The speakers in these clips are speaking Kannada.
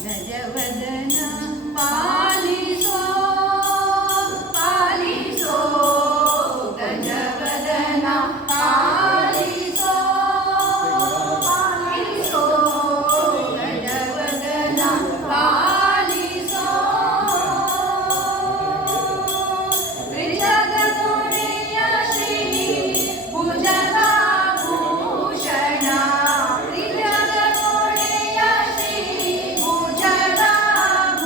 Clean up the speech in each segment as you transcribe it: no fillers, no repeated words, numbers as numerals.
ಗಜವದನ ಪಾಲಿಸೋ ಪಾಲಿಸೋ ಗಜವದನ ಪಾಲಿಸೋ ಪಾಲಿಸೋ ಗಜವದನ ಪಾಲಿಸೋ ತ್ರಿಜಗದುಡಿಯ ಶ್ರೀ ಭುಜಗಾಭೂಷಣ ತ್ರಿಜಗದುಡಿಯ ಶ್ರೀ ಭುಜಗಾಭೂಷಣ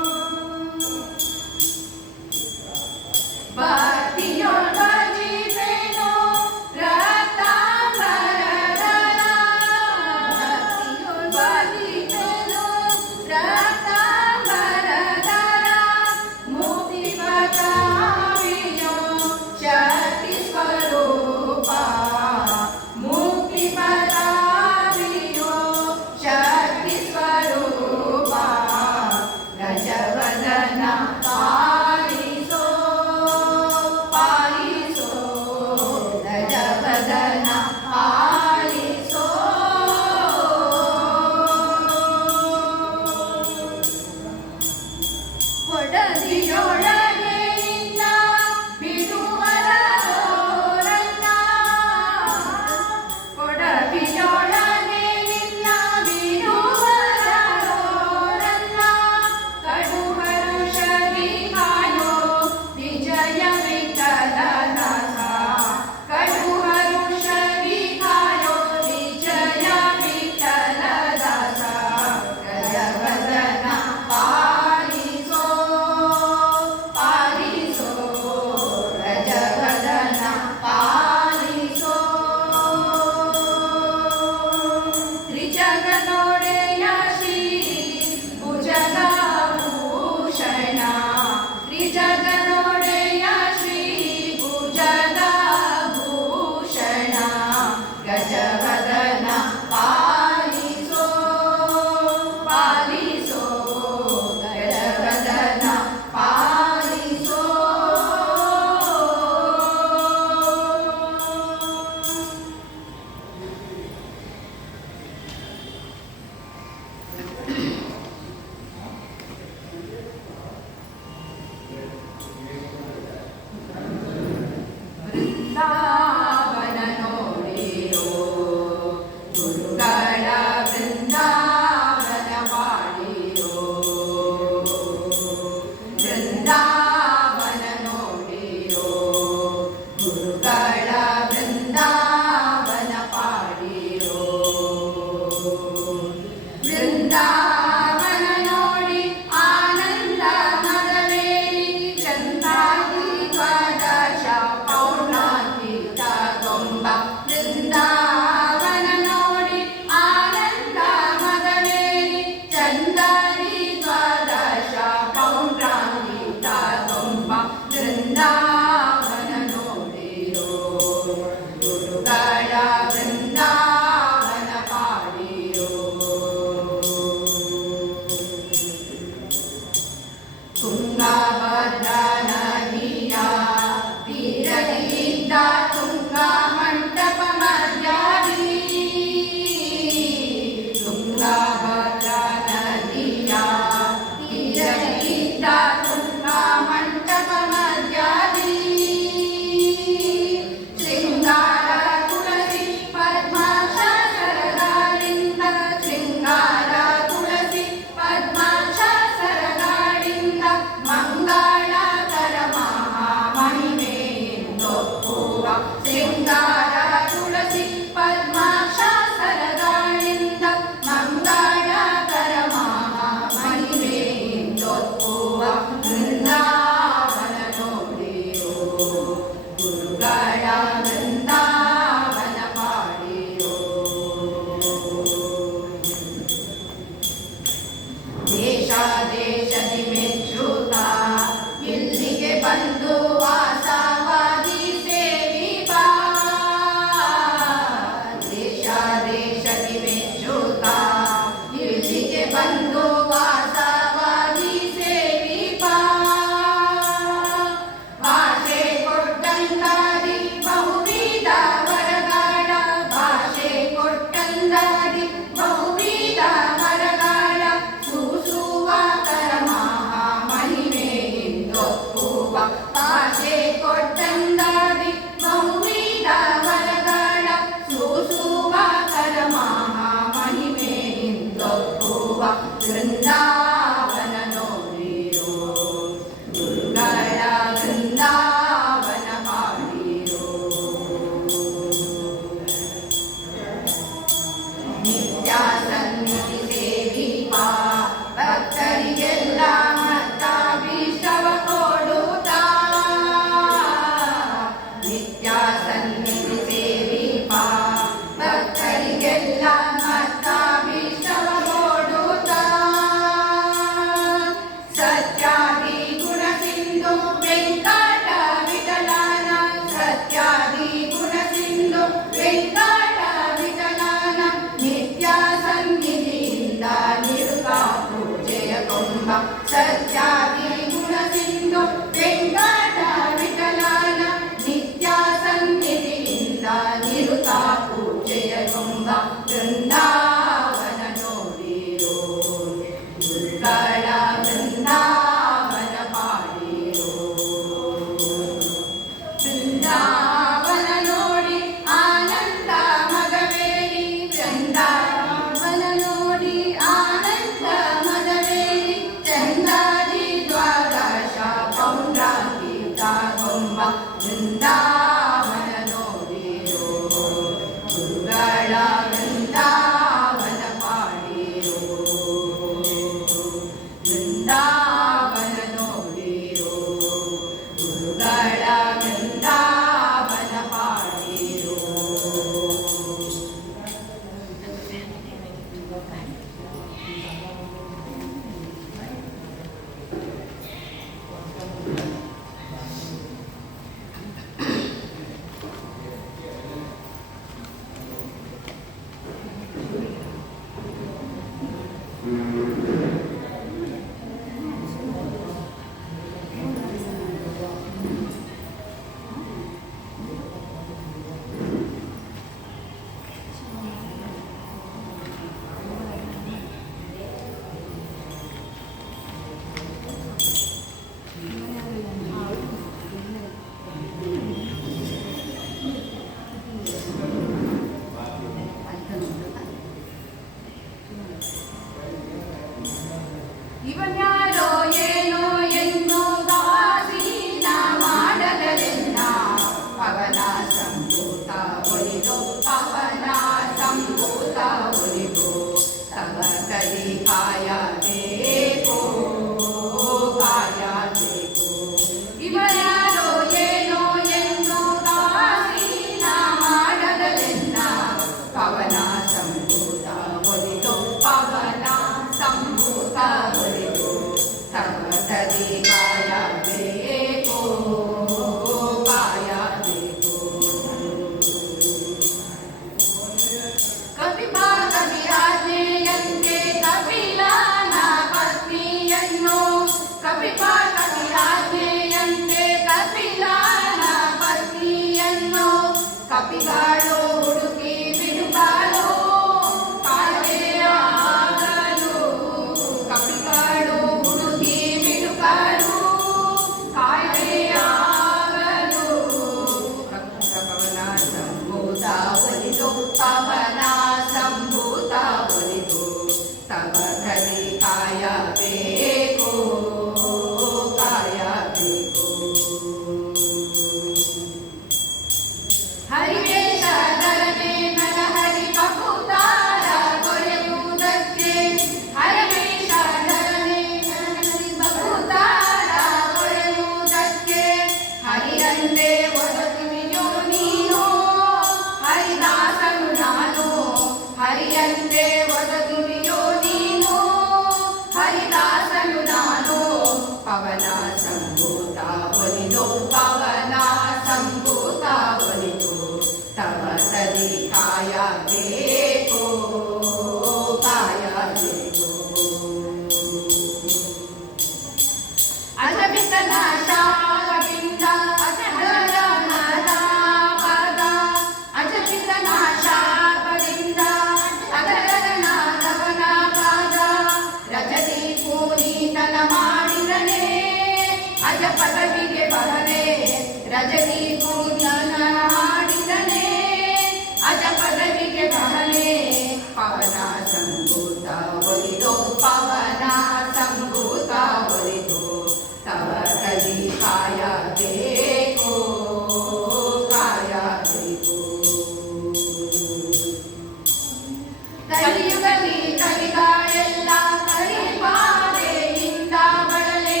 ಕಲಿಯುಗದಿ ಕವಿಗಳೆಲ್ಲ ಕಲಿಪಾದೆಯಿಂದ ಬಳಲೆ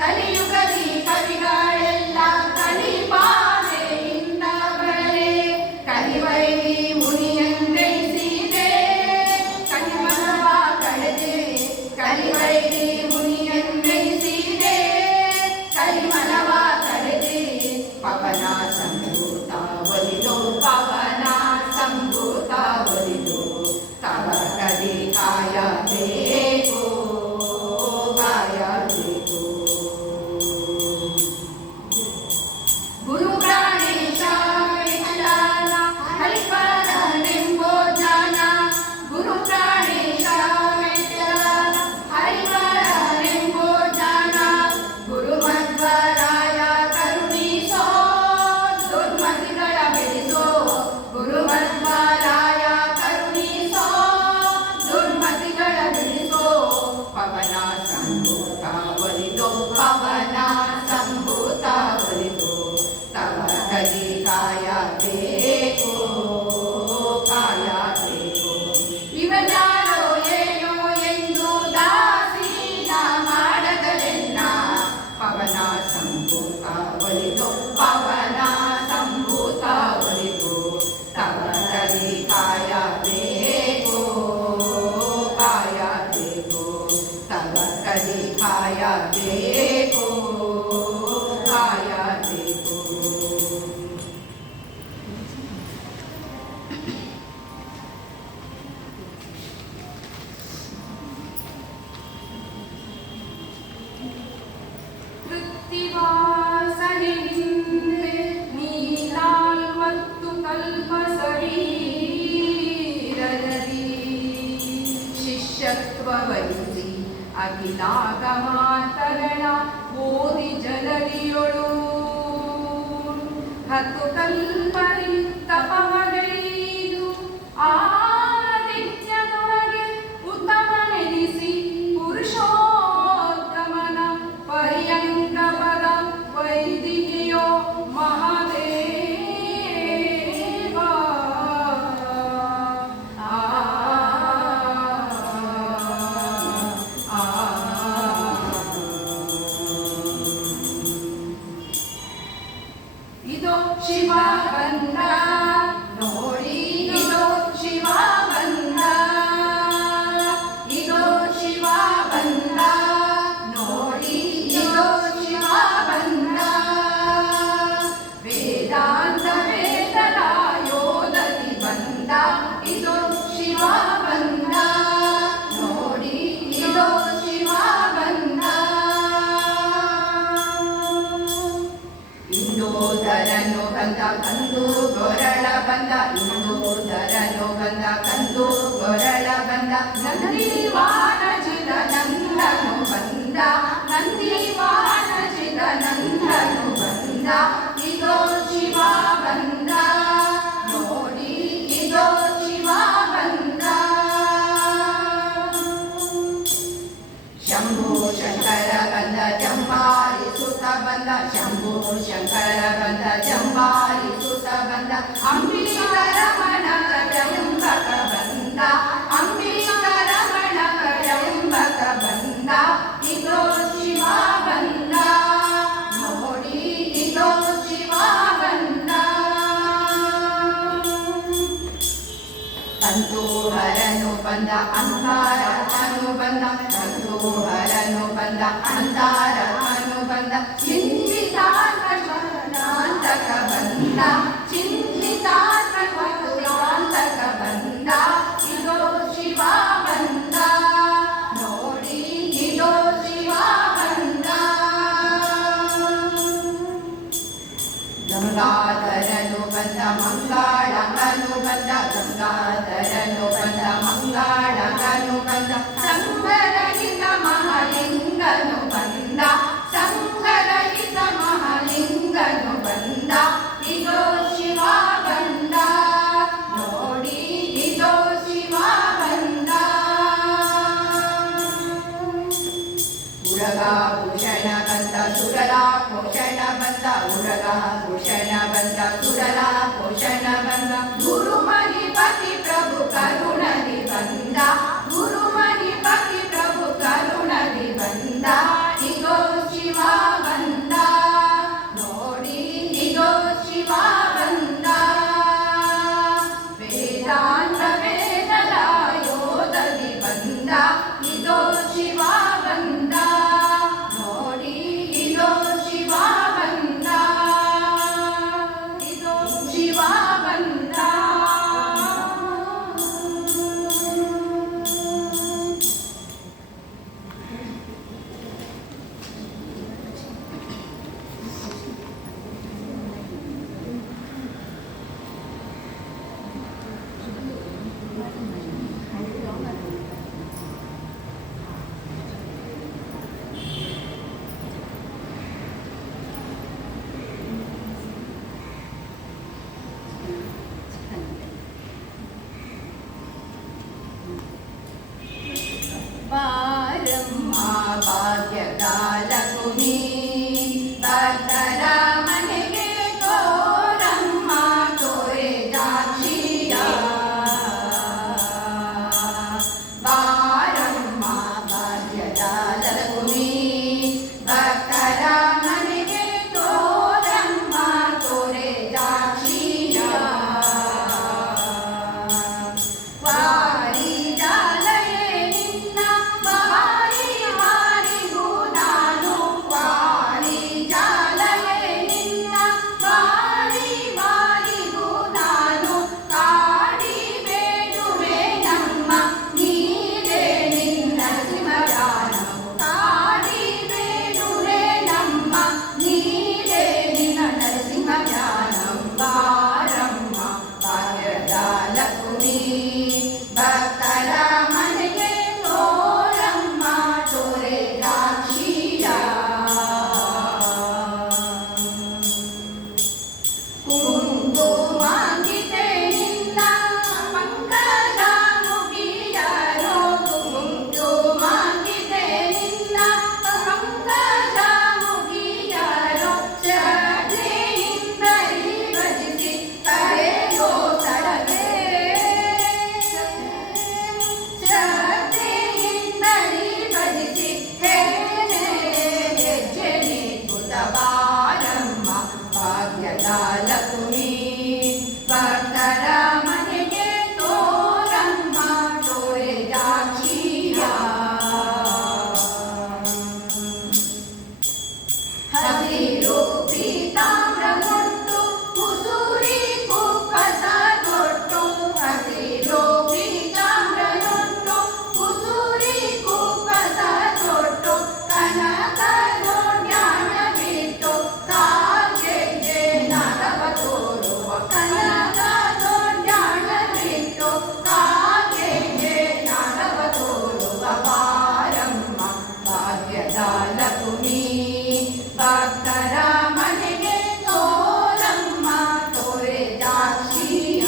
ಕಲಿಯುಗದಿ ಕವಿಗಳೆಲ್ಲ ಕಲಿಪಾದೆಯಿಂದ ಬಳಲೆ ಕಲಿವೈರಿ ಮುನಿಯಂದೈಸಿದೆ ಕಣ್ಮನವ ಕಳೆದೆ ಕಲಿವೈರಿ ಮುನಿಯಂದೈಸಿದೆ ಕಲಿಮನವ ಕಳೆದೆ ಪವನ ಸಂಭೂತ ಒಲಿದು ಪವನ ಸಂಭೂತ ಒಲಿದು ತವ ಕದಿ ಕಾಯಬೇಕು ಕಾಯಬೇಕು ಗುರು ಪ್ರಾಣೇಶ ವಿಠಲನ ಹರಿಪರನೆಂಬೋ ಜ್ಞಾನ ಗುರು ಪ್ರಾಣೇಶ ವಿಠಲನ ಹರಿಪರನೆಂಬೋ ಜ್ಞಾನ ಗುರು ಮಧ್ವರಾಯ ಕರುಣಿಸೋ ದುರ್ಮತಿಗಳ ಬಿಡಿಸೋ ಗುರು ಮಧ್ವರಾಯ ಕರುಣಿಸೋ ದುರ್ಮತಿಗಳ ಬಿಡಿಸೋ ಪವನ ಸಂಭೂತ ಒಲಿದು ಪವನ ಸಂಭೂತ ಒಲಿದು ತವ ಕದಿ ಕಾಯಬೇಕು ಕಾಯಬೇಕು ಇವನ್ಯಾರೋ ಏನೋ ಎಂದು ದಾಸೀನ ಮಾಡದಲೆನ್ನ ಪವನ ಸಂಭೂತ ಒಲಿದು ಪವನ ಸಂಭೂತ ಒಲಿದು ತವ ಕದಿ ಕಾಯಬೇಕು ಕಾಯಬೇಕು ತವ ಕದಿ ಕಾಯಬೇಕು ಕಾಯಬೇಕು ಕೃತ್ತಿವಾಸನೆ ಹಿಂದೆ ನೀಲಾಲ್ವತ್ತು ಕಲ್ಪ ಶರೀರದಲ್ಲಿ ಶಿಷ್ಯತ್ವ ವಹಿಸಿ ಅಖಿಲಾಗಮಾತಗಳ ಓದಿ ಜಲರಿಯೊಳು ಹತ್ತು ಕಲ್ಪರಿ ತಪಮಗೈದು ಆದಿತ್ಯನೊಳಗೆ ಉತ್ತಮನೆನಿಸಿ ಪುರುಷೋತ್ತಮನ ಪರ್ಯಂಕ ಪದ ವೈದಿಕೆಯೋ ಮಹಾದೇವ ಇದೋ ಶಿವ ಬಂದ ನೋಡಿ ಇದೋ ಶಿವ ಬಂದ ಇದೋ ಶಿವ ಬಂದ ನೋಡಿ ಇದೋ ಶಿವ ಬಂದ ವೇದಾಂತ ವೇದರಾಯೋಧಿ ಬಂದ ಇದೋ ಶಿವ ಬಂದ ನೋಡಿ ಇದೋ ಶಿವ ಬಂದ ಇಂದೋದರನು ಬಂದ ಕಂದು ಗೊರಳ ಬಂದ ಇಂದೋದರನು ಬಂದ ಕಂದು ಗೊರಳ ಬಂದ ನಂದಿವಾನಜಿದ ನಂದನು ಬಂದ ನಂದಿವಾನಜಿದ ನಂದನು ಬಂದ ಇದೋ ಶಿವ ಬಂದ ನೋಡಿ ಇದೋ ಶಿವ ಬಂದ ಶಂಭು ಶಂಕರ ಬಂದ ಜಂಬಾರಿ ಸುತ ಬಂದ ಶಂಭು ಶಂಕರ ಬಂದ ಜಂಬಾರಿ ಸುತ ಬಂದ ಅಂಬಿಕರಮಣ ತ್ರಯಂಬಕ ಬಂದ ಅಂಬಿಕರಮಣ ತ್ರಯಂಬಕ ಬಂದ ಇದೋ ಶಿವ ಬಂದ ನೋಡಿ ಇದೋ ಶಿವ ಬಂದ ಅಂತೋಹರನು ಬಂದ ಅಂತಾರ ಅನು ಬಂದ ಅಂತೋಹರನು ಬಂದ ಅಂತಾರ ಅನು ಬಂದ ಚಿಂತಿತಾಂತಕ ಬಂದ ಚಿಂತಿತಾಂತಕ ಬಂದ ಇದೋ ಶಿವ ಬಂದ ನೋಡಿ ಇದೋ ಶಿವ ಬಂದ ಗಂಗಾಧರನು ಬಂದ ಮಂಗಳನು ಬಂದ ಗಂಗಾಧರನು ಬಂದ ಮಂಗಳನು ಬಂದ ಸಂಗರಹಿತ ಮಹಾಲಿಂಗನು ಬಂದ ಸಂಗರಹಿತ ಮಹಾಲಿಂಗನು ಬಂದ ಇದೋ ಶಿವ ಬಂದ ನೋಡಿ ಇದೋ ಶಿವ ಬಂದ ಉರಗಾಭೂಷಣ ಬಂದ ಸುರಲಾಭೂಷಣ ಬಂದ ಉರಗಾಭೂಷಣ ಬಂದ ಸುರಲಾಭೂಷಣ ಬಂದ ಗುರು ಮಹಿಪತಿ ಪ್ರಭು ಕರುಣದಿ ಬಂದ ಬಾರಮ್ಮ ಭಾಗ್ಯದ ಲಕ್ಷ್ಮಿ ಭಕ್ತರ ಮನೆಗೆ ತೋರಮ್ಮ ತೋರೆ ದಾಕ್ಷಿಯ ಬಾರಮ್ಮ ಭಾಗ್ಯದ ಲಕ್ಷ್ಮಿ ಭಕ್ತರ ಮನೆಗೆ ತೋರಮ್ಮ ತೋರೆ ದಾಕ್ಷಿಯ ವಾರಿ ಜಾಲಯೇ ನಿನ್ನ ಬಾರಿ ಬಾರಿಗೂ ನಾನು ವಾರಿ ಜಾಲಯೇ ನಿನ್ನ ಬಾರಿ ಬಾರಿಗೂ ನಾನು ಕಾಡಿ ಬೇಡುವೆ ನಮ್ಮ ನೀರೇ ನಿನ್ನ ಸಿಂಹಯಾನವು ಕಾಡಿ ಬೇಡುವೆ ನಮ್ಮ ನೀರೇ ನಿನ್ನ ನರಸಿಂಹಯಾನಂ ಬಾರಮ್ಮ ಭಾಗ್ಯದ ಲಕ್ಷ್ಮಿ ಭಕ್ತರ ಮನೆಗೆ ತೋರಮ್ಮ ತೋರೆ ದಾಕ್ಷಿಯ ಕುಂಕುಮಾಂಕಿತೆ ನಿನ್ನ ಪಂಕಜ ಮುಗಿಯರೋ ಕುಂಕುಮಾಂಕಿತೆ ನಿನ್ನ ಪಂಕಜ ಮುಗಿಯರೋ ಶ್ರದ್ಧೆಯಿಂದಲೇ ಭಜಿಸಿ ಕರೆಯೋ ತಡಗೆ ಶ್ರದ್ಧೆಯಿಂದಲೇ ಭಜಿಸಿ ಹೆಜ್ಜೆ ನಿಂಕುತ ಬಾರಮ್ಮ ಭಾಗ್ಯದ ಲಕ್ಷ್ಮಿ ಭಕ್ತರ ಮನೆಗೆ ತೋರಮ್ಮ ತೋರೆ ದಾಕ್ಷಿಯ ಹಸಿರು ಪೀತಾಂಬ್ರ ಕೊಟ್ಟು ಕುಸೂರಿ ಕುಪ್ಪಸ ಕೊಟ್ಟು ಹಸಿರು ಪೀತಾಂಬ್ರ ಕೊಟ್ಟು ಕುಸೂರಿ ಕುಪ್ಪಸ ಕೊಟ್ಟು ಕನಕ ದೊಡ್ಯಾಣ ಬಿಟ್ಟು ಕಾಗೆಗೆ ನಾಗವ ತೋರುವ ಕನಕ ದೊಡ್ಯಾಣ ಬಿಟ್ಟು ಕಾಗೆಗೆ ನಾಗವ ತೋರುವ ಬಾರಮ್ಮ ಭಾಗ್ಯದ ಲಕ್ಷ್ಮಿ ಭಕ್ತರ ಮನೆಗೆ ತೋರಮ್ಮ ತೋರೆ ದಾಕ್ಷಿಯ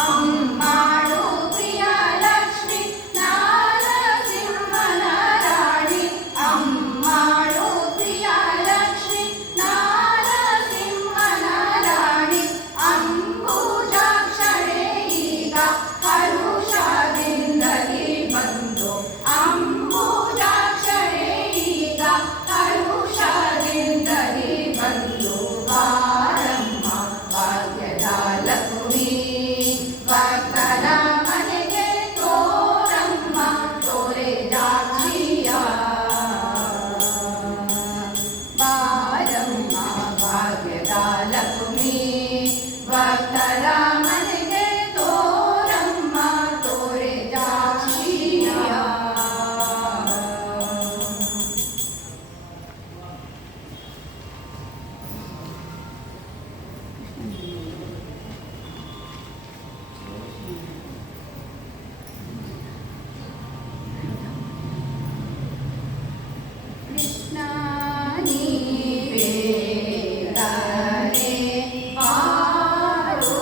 ಅಮ್ಮಾಳು ಪ್ರಿಯ ಲಕ್ಷ್ಮಿ ನಾರಸಿಂಹನ ರಾಣಿ ಅಮ್ಮಾಳು ಪ್ರಿಯ ಲಕ್ಷ್ಮಿ ನಾರಸಿಂಹನ ರಾಣಿ ಅಂಬುಜಾಕ್ಷರೇ ಈಗ ಹರುಷದಿಂದಲೇ ಬಂದು ಅಂಬುಜಾಕ್ಷರೇ ಈಗ ಹರುಷದಿಂದಲೇ ಬಂದು ಬಾರಮ್ಮ ಭಾಗ್ಯದ ಲಕ್ಷ್ಮಿ ಭಕ್ತರ ಮನೆಗೆ ತೋರಮ್ಮ ತೋರೆ ದಾಕ್ಷಿಯ ಬಾರಮ್ಮ ಭಾಗ್ಯದ ಲಕ್ಷ್ಮಿ ಭಕ್ತರ ಮನೆಗೆ ತೋರಮ್ಮ ತೋರೆ ದಾಕ್ಷಿಯ ಕೃಷ್ಣ ನೀವೇ ಬಾರೋ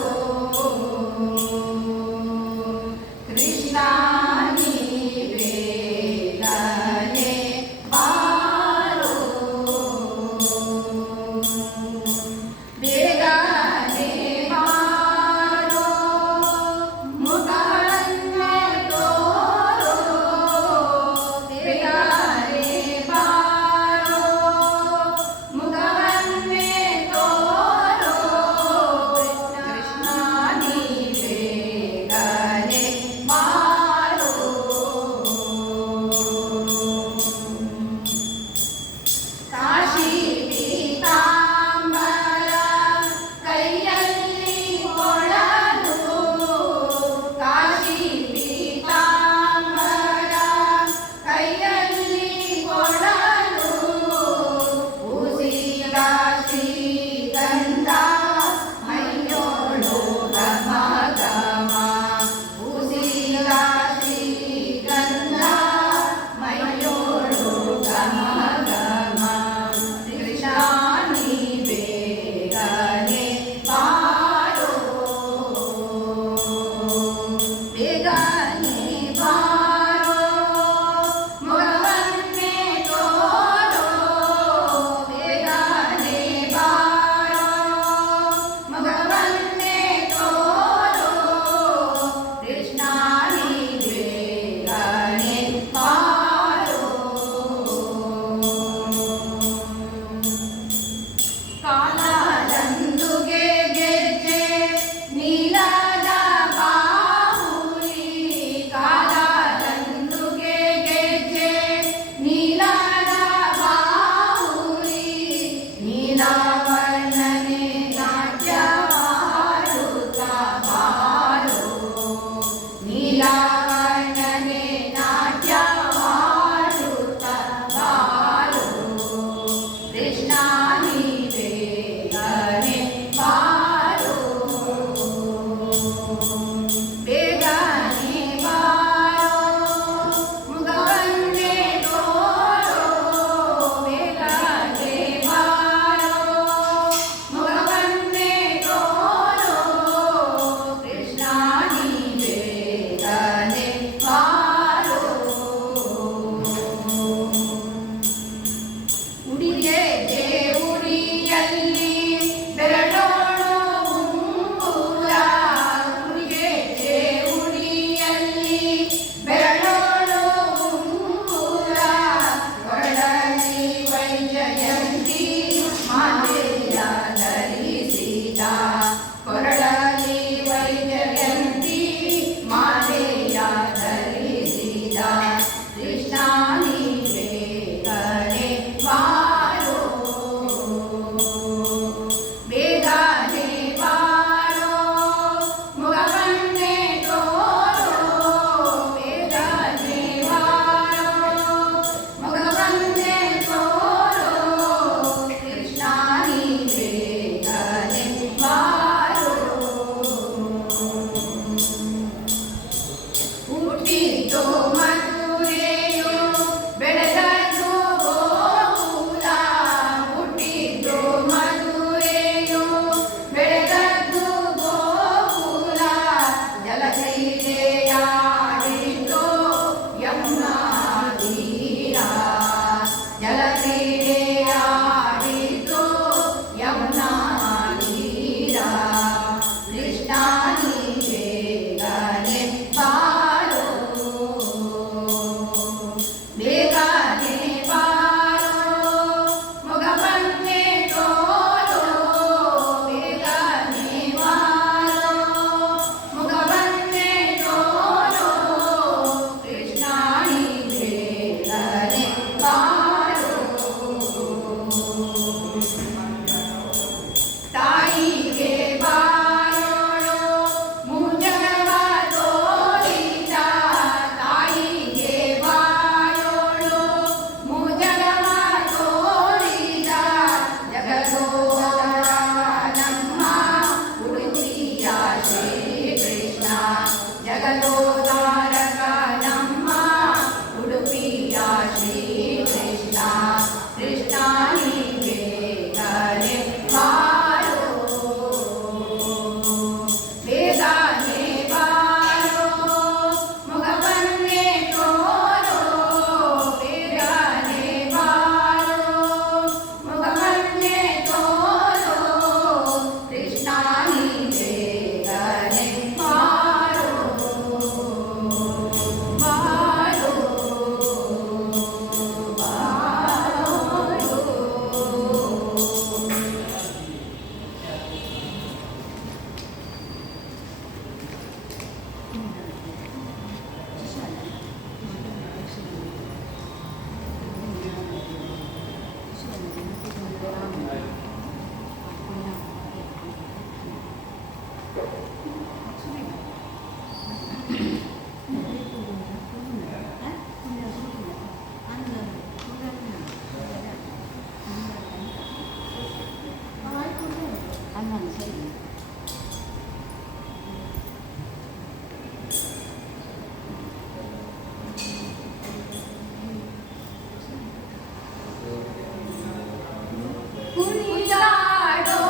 ಕುಣಿದಾಡೋ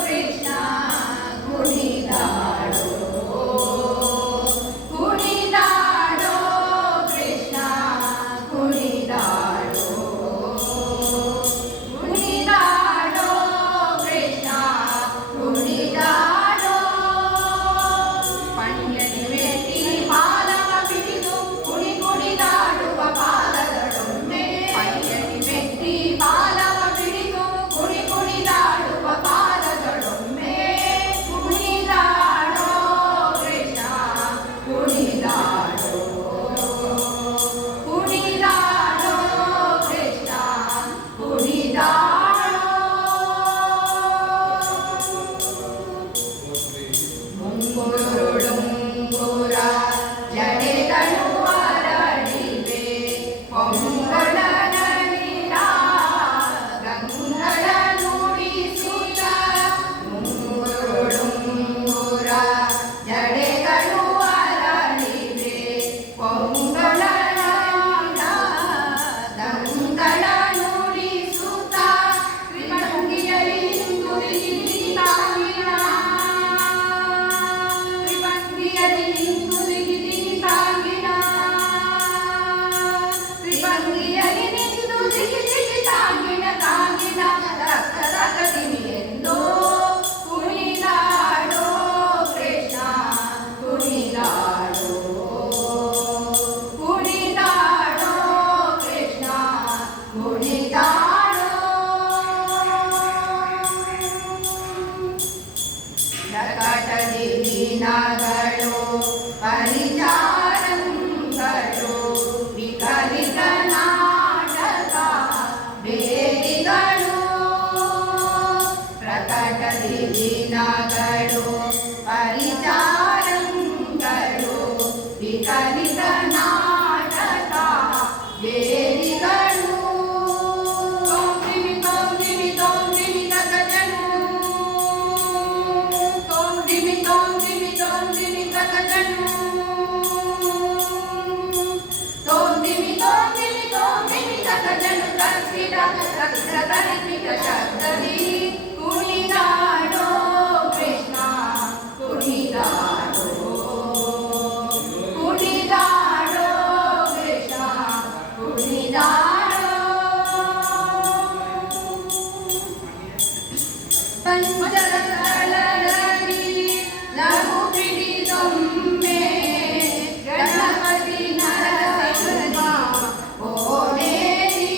ಕೃಷ್ಣ ಕುಣಿದಾಡೋ ಕುಣಿದಾಡೋ ಕೃಷ್ಣ ಕುಣಿದಾಡೋ ಕುಣಿದಾಡೋ ಕೃಷ್ಣ ಕುಣಿದಾಡೋ ಪಂಜನಿ ಮೆಟ್ಟಿ ಪಾದವ ಬಿಡಿದು ಕುಣಿ ಕುಣಿದಾಡುವ ಪಾದಗಳೊಮ್ಮೆ ಪಂಜನಿ ಮೆಟ್ಟಿ ಪಾದವ ಬಿಡಿದು ಕುಣಿ ಕುಣಿದಾಡುವ ಪಾದಗಳೊಮ್ಮೆ ಕುಣಿದಾಡೋ ಕೃಷ್ಣ ಕುಣಿದಾಡೋ ಕುಣಿದಾಡೋ ಕೃಷ್ಣ ಕುಣಿದಾಡೋ ಮುಂಗುರುಳುಂಗುರ ಜಡೆಗಳು ಅರಳಿವೆ ಕೊಂಗಳ ನಳಿನ ಗಂಗಳ ನುಡಿಸುತ್ತ ಮುಂಗುರುಳುಂಗುರ ಜಡೆಗಳು ಅರಳಿವೆ ಕೊಂಗಳ ನಳಿನ ಗಂಗಳ ನುಡಿಸುತ್ತ ತ್ರಿಭಂಗಿಯಲ್ಲಿ ನುಡಿದಿದ್ದಾಗಿನ ತ್ರಿಭಂಗಿಯಲ್ಲಿ ನುಡಿದಿದ್ದಾಗಿನ ತ್ರಿಭಂಗಿಯಲ್ಲಿ ನಿಂತು ತಾಗಿನ ತಾಗಿನ ರಕ್ತದ ಗದಿಮಿಯೆಂದು ಕುಣಿದಾಡೋ ಕೃಷ್ಣ ಕುಣಿದಾಡೋ ಕುಣಿದಾಡೋ ಕೃಷ್ಣ ಕುಣಿದಾಡೋ ಪ್ರಕಟದಿ ದಿನಗಳು ಪರಿಚಾರಂಗಳು ವಿಕಲಿತ ನಾಟಕ ಬೇದಿಗಳು ಪ್ರಕಟದಿ ದಿನಗಳು ಪರಿಚಾರಂಗಳು ವಿಕಲಿತ ನಾಟಕ ಬೇದಿಗಳು ತೋಂದಿಮಿ ತಗಜನು ತೋಂದಿಮಿ ತಗಜನು ತೋಂದಿಮಿ ತಗಜನು ತರಿಸಿದ ತರಿಸಿದ ಶಬ್ದದಿ ಕುಣಿದಾಡೋ ಕೃಷ್ಣ ಕುಣಿದಾಡೋ ಕುಣಿದಾಡೋ ಕೃಷ್ಣ ಕುಣಿದಾಡೋ ಪಂಚರಸಳದಲ್ಲಿ ಲಘು ಬಿಡಿದೊಮ್ಮೆ ಗಣಪತಿ ನರಸಿಂಹ ಓಡೇರಿ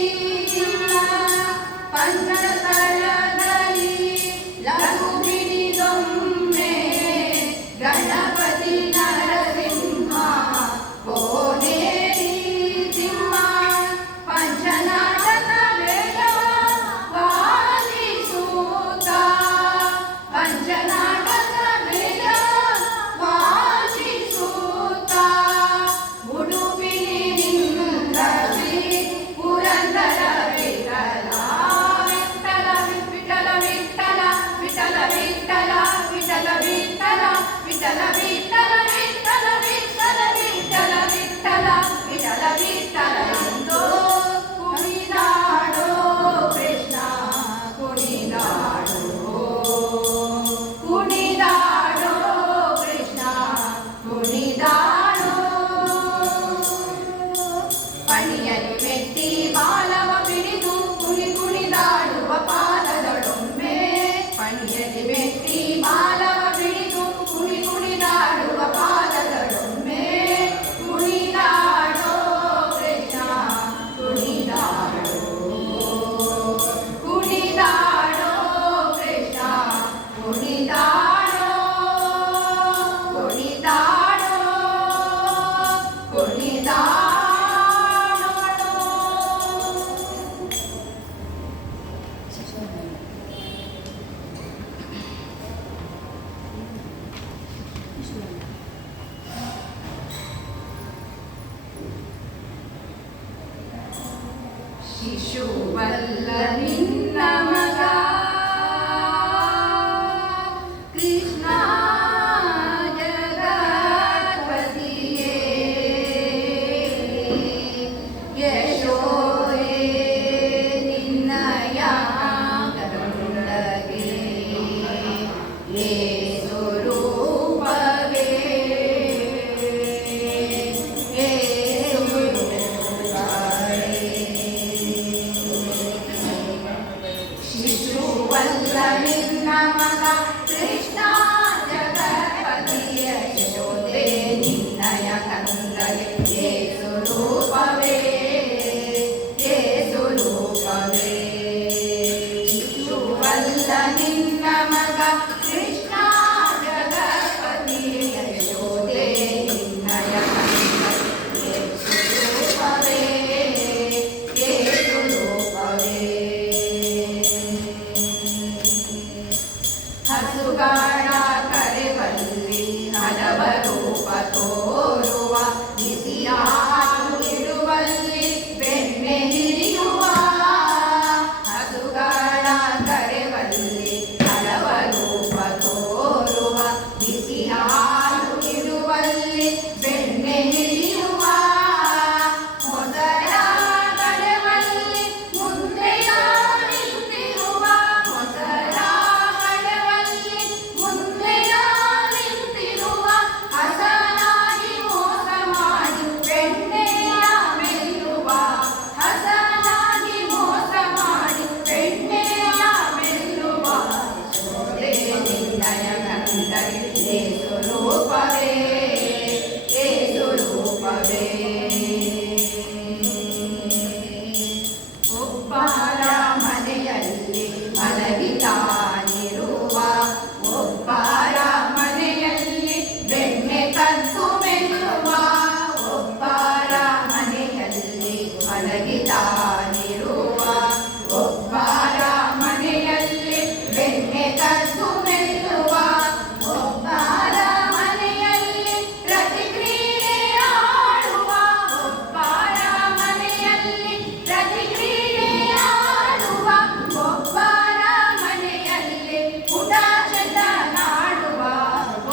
ಪಂಚರಸಳದಲ್ಲಿ ಶಿಶುವಲ್ಲ ನಿನ್ನ ಮಗ ಕೃಷ್ಣ ಜಗತ್ಪತಿಯೇ ಯಶೋದೆ ನಿನ್ನಯ ಕರುಣಗೆ ಯೇಸು ರೂಪವೇ ಯೇಸು ರೂಪವೇ ಶಿಶುವಲ್ಲ ನಿನ್ನ ಮಗ ಕೃಷ್ಣ ಜಗತ್ಪತಿಯ ಯಶೋದೆ ನಿನ್ನಯ ಕಂದಗೆ ಯೇಸು ರೂಪವೇ ಯೇಸು ರೂಪವೇ ಶಿಶುವಲ್ಲ ನಿನ್ನ ಮಗ ಕೃಷ್ಣ ಜಗತ್ಪತಿಯ ಯಶೋದೆ ನಿನ್ನಯ ಕಂದಗೆ ಯೇಸು ರೂಪವೇ ಯೇಸು ರೂಪವೇ ಹಸುಗಾಡ ಕರೆವಲ್ಲಿ ಹಲವ ರೂಪ ತೋರುವ ಬಿಸಿಯ ಹಾಲು ಇಡುವಲ್ಲಿ ಬೆಣ್ಣೆ ಹಿಡಿಯುವ ಹಸುಗಾಡ ಕರೆವಲ್ಲಿ ಹಲವ ರೂಪ ತೋರುವ ಬಿಸಿಯ ಹಾಲು ಇಡುವಲ್ಲಿ ಬೆಣ್ಣೆ ಹಿಡಿಯುವ ಮೊಸರ ಕಡೆವಲ್ಲಿ ಮುಂದೆಯ ನಿಂತಿರುವ ಮೊಸರ ಕಡೆವಲ್ಲಿ ಮುಂದೆಯ ನಿಂತಿರುವ ಹಸನಾಗಿ ಮೋಸ ಮಾಡಿ ಬೆಣ್ಣೆಯ ಮೆಲ್ಲುವ ಹಸನಾಗಿ ಮೋಸ ಮಾಡಿ ಬೆಣ್ಣೆಯ ಮೆಲ್ಲುವ ಯಶೋದೆ ನಿನ್ನಯ ಕಂದಗೆ ಯೇಸು ರೂಪವೇ ಯೇಸು ರೂಪವೇ ಒಬ್ಬರ ಮನೆಯಲ್ಲಿ ಮಲಗಿತಾನಿರುವ ಒಬ್ಬರ ಮನೆಯಲ್ಲಿ ಬೆಣ್ಣೆ ಕದ್ದು ಮೆಲ್ಲುವ ಒಬ್ಬರ ಮನೆಯಲ್ಲಿ ಮಲಗಿತಾನಿರುವ ಒಬ್ಬರ ಮನೆಯಲ್ಲಿ ಬೆಣ್ಣೆ ಕದ್ದು ಮೆಲ್ಲುವ ಒಬ್ಬರ ಮನೆಯಲ್ಲಿ ಪ್ರತಿಕ್ರಿಯೆ ಆಡುವ ಒಬ್ಬರ ಮನೆಯಲ್ಲಿ ಪ್ರತಿಕ್ರಿಯೆ ಆಡುವ ಒಬ್ಬರ ಮನೆಯಲ್ಲಿ ಉಡಾಚೆತನಾಡುವ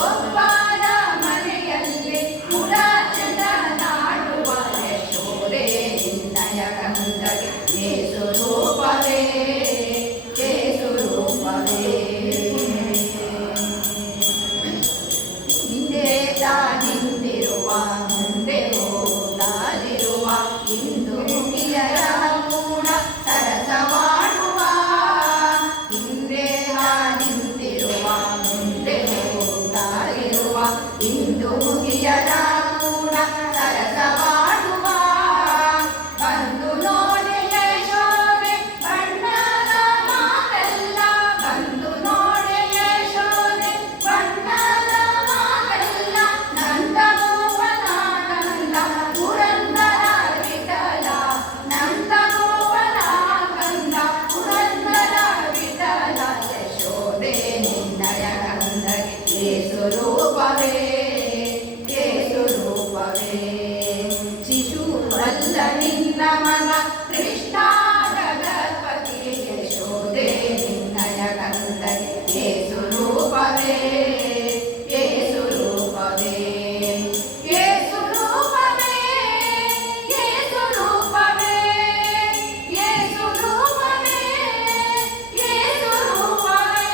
ಒಬ್ಬರ ಮನೆಯಲ್ಲಿ ಉಡಾಚೆತನಾಡುವ ಯಶೋದೆ ನಿನ್ನಯ ಕಂದಗೆ ಯೇಸು ರೂಪವೇ ಯೇಸು ರೂಪವೇ ಹಿಂದೆ ತಾನಿಂದಿರುವ ಮುಂದೆ ಹೋಗಲಿರುವ ಇಂದು ಮುಗಿಯರ ಕೂಡ ಸರಸವಾಡುವ ಹಿಂದೆ ನಿಂತಿರುವ ಮುಂದೆ ಹೋಗಲಿರುವ ಇಂದು ಮುಗಿಯರ ಕೂಡ ಸರಸವಾಡುವ ಬಂದು ನೋಡಿ ಯಶೋದೆ ಬಣ್ಣದ ಮಾತೆಲ್ಲ ಬಂದು ನೋಡಿ ಯಶೋದೆ ಬಣ್ಣದ ಮಾತೆಲ್ಲ ನಂದಗೋಪನ ಕಂದ ಪುರಂದರ ವಿಠಲ ನಂದಗೋಪನ ಕಂದ ಪುರಂದರ ವಿಠಲ ಯಶೋದೆ ನಿನ್ನಯ ಕಂದಗೆ ಯೇಸು ರೂಪವೇ ಯೇಸು ರೂಪವೇ ಶಿಶುವಲ್ಲ ನಿನ್ನ ಮಗ ಕೃಷ್ಣ ಜಗತ್ಪತಿ ಯಶೋದೆ ನಿನ್ನಯ ಕಂದಗೆ ಯೇಸು ರೂಪವೇ ಯೇಸು ರೂಪವೇ ಯೇಸು ರೂಪವೇ ಯೇಸು ರೂಪವೇ ಯೇಸು ರೂಪವೇ ಯೇಸು ರೂಪವೇ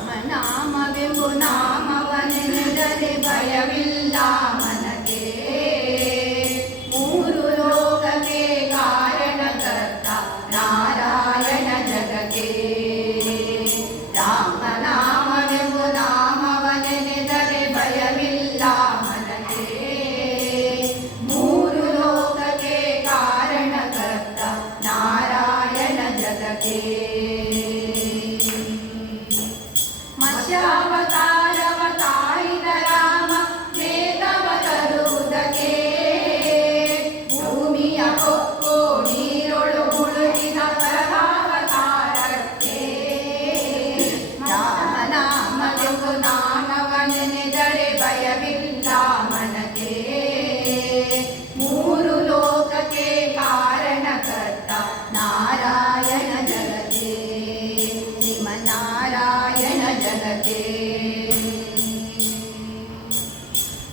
ರಾಮನಾಮವೆಂಬು ನಾಮವನೆನೆದರೆ ಭಯವಿಲ್ಲ ಮನಗೆ ಮೂರು ಲೋಕಕ್ಕೆ ಕಾರಣಕರ್ತ ನಾರಾಯಣ ಜಗಕ್ಕೆ ರಾಮನಾಮವೆಂಬು ನಾಮವನೆನೆದರೆ ಭಯವಿಲ್ಲ ಮನಗೆ ಮೂರು ಲೋಕಕ್ಕೆ ಕಾರಣಕರ್ತ ನಾರಾಯಣ ಜಗಕ್ಕೆ ಮತ್ಸ್ಯಾವತಾರವ ತಾಳಿದ ರಾಮ ವೇದವ ತರುವುದಕ್ಕೆ ಭೂಮಿಯ ಕೊಕ್ಕೋ ಜಗಕ್ಕೆ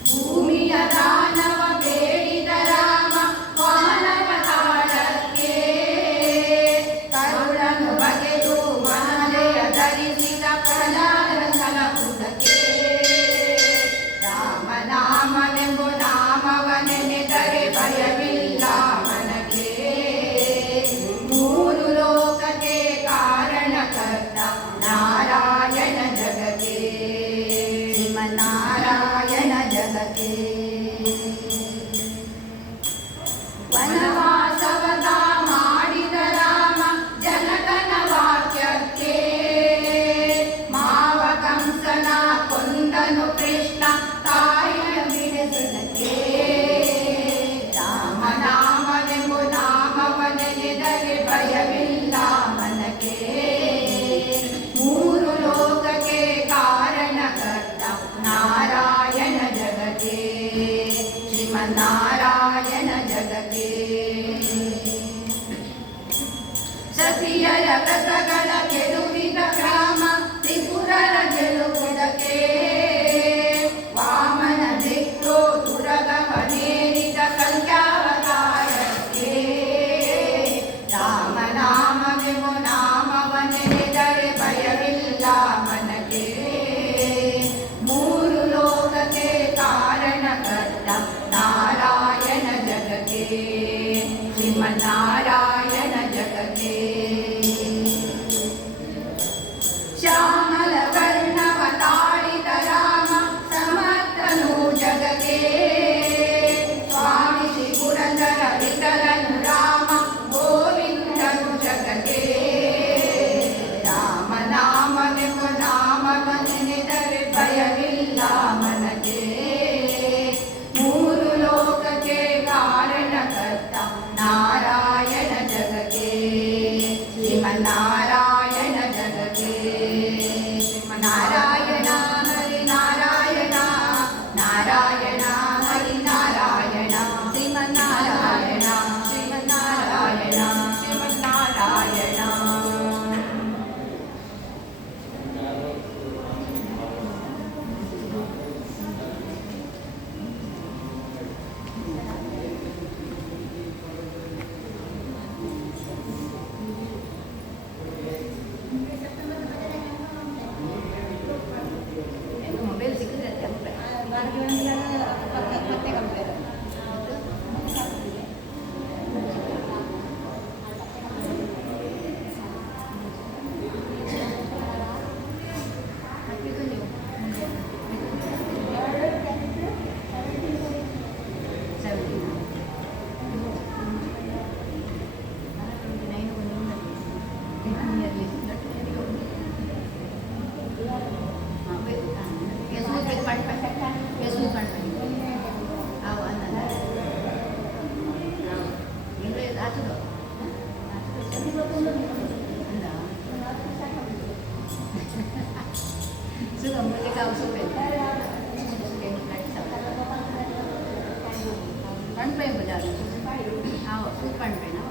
ಭೂಮಿಯ ದಾನವ ಬೇಡಿದ ರಾಮ ಮಾನವ ತಾಳಕ್ಕೆ ಕರುಳನು ಬಗೆದು ಮಾಲೆಯ ಧರಿಸಿದ ಪ್ರಹ್ಲಾದನ ಸಲಹುದಕ್ಕೆ ರಾಮನಾಮವೆಂಬು ನಾಮವ ನೆನೆದರೆ ಭಯವಿಲ್ಲ ಮನಕ್ಕೆ ಮೂರು ಲೋಕಕ್ಕೆ ಕಾರಣಕರ್ತ ನಾರಾಯಣ ಜಗಕ್ಕೆ ಶ್ರೀಮನ್ನಾರಾಯಣ ಜಗಕ್ಕೆ ವನವಾಸವದ ಮಾಡಿದ ರಾಮ ಜನಕನ ವಾಕ್ಯಕ್ಕೆ ಮಾವ ಕಂಸನ ಕೊಂದನು ಕೃಷ್ಣ ತಾಯಿಯ ಬಿಡಿಸಿದಕ್ಕೆ ರಾಮನಾಮವೆಂಬು ನಾಮವ ನೆನೆದರೆ ಭಯವಿಲ್ಲ ಮನಕ್ಕೆ ಮೂರು ಲೋಕಕ್ಕೆ ಕಾರಣಕರ್ತ ನಾರಾಯಣ ಜಗಕ್ಕೆ ಶ್ರೀಮನ್ನಾರಾಯಣ ಜಗಕ್ಕೆ ಸತಿಯರ ವ್ರತಗಳ ಕೆಡುವಿದ ಗ್ರಾಮ ತ್ರಿಪುರರ ಗೆಲುವುದಕ್ಕೆ ವಾಮನ ದಿಕ್ಕೋ ದುರಗವನೇರಿದ ಕಲ್ಯಾವತಾರಕ್ಕೆ ರಾಮನಾಮವೆಂಬು ನಾಮವ ನೆನೆದರೆ ಭಯವಿಲ್ಲ ಮನಕ್ಕೆ ಮೂರು ಲೋಕಕ್ಕೆ ಕಾರಣಕರ್ತ ನಾರಾಯಣ ಜಗಕ್ಕೆ ಶ್ರೀಮನ್ನಾರಾಯಣ ಜಗಕ್ಕೆ ಶ್ಯಾಮಲ ವರ್ಣವ ತಾಳಿದ ರಾಮ ಸಮರ್ಥನು ಜಗಕ್ಕೆ ಸ್ವಾಮಿ ಶ್ರೀ ಪುರಂದರ ವಿಠಲನು ರಾಮ ಗೋವಿಂದನು ಜಗಕ್ಕೆ ರಾಮನಾಮವೆಂಬು ನಾಮವ ನೆನೆದರೆ ಭಯವಿಲ್ಲ ಮನಕ್ಕೆ ಮೂರು ಲೋಕಕ್ಕೆ ಕಾರಣಕರ್ತ ನಾರಾಯಣ ಜಗಕ್ಕೆ ಶ್ರೀಮನ್ನಾರಾಯಣ ಜಗಕ್ಕೆ ನಾರಾಯಣ ಹರಿ ನಾರಾಯಣ ನಾರಾಯಣ ಹರಿ ನಾರಾಯಣ ಶ್ರೀಮನ್ನಾರಾಯಣ ಶ್ರೀಮನ್ನಾರಾಯಣ ಶ್ರೀಮನ್ನಾರಾಯಣ ಮೊಬೈಲ್ ಸಿಕ್ಕಿದ್ರೆ ಮತ್ತೆ complaint Suka boleh kau suka. Panpai benar. Awak suka panpai nak?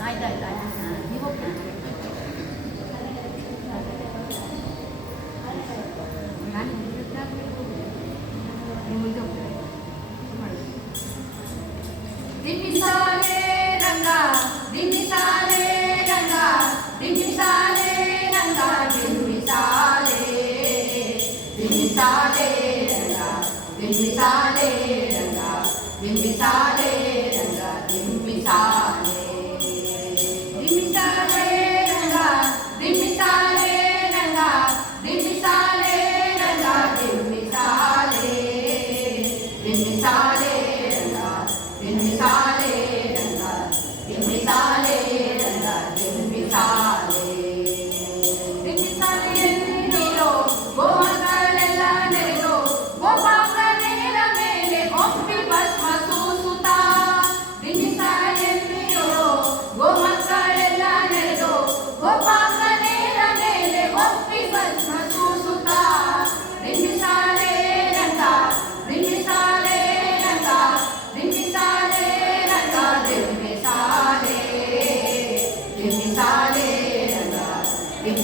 Ada. Ni bukan. Kan? Ini muncul. Dimisale rangga, dimisale rangga, dimisale rangga, dimisale, dimisale rangga, dimisale rangga, dimisale rangga, dimisale, dimisale.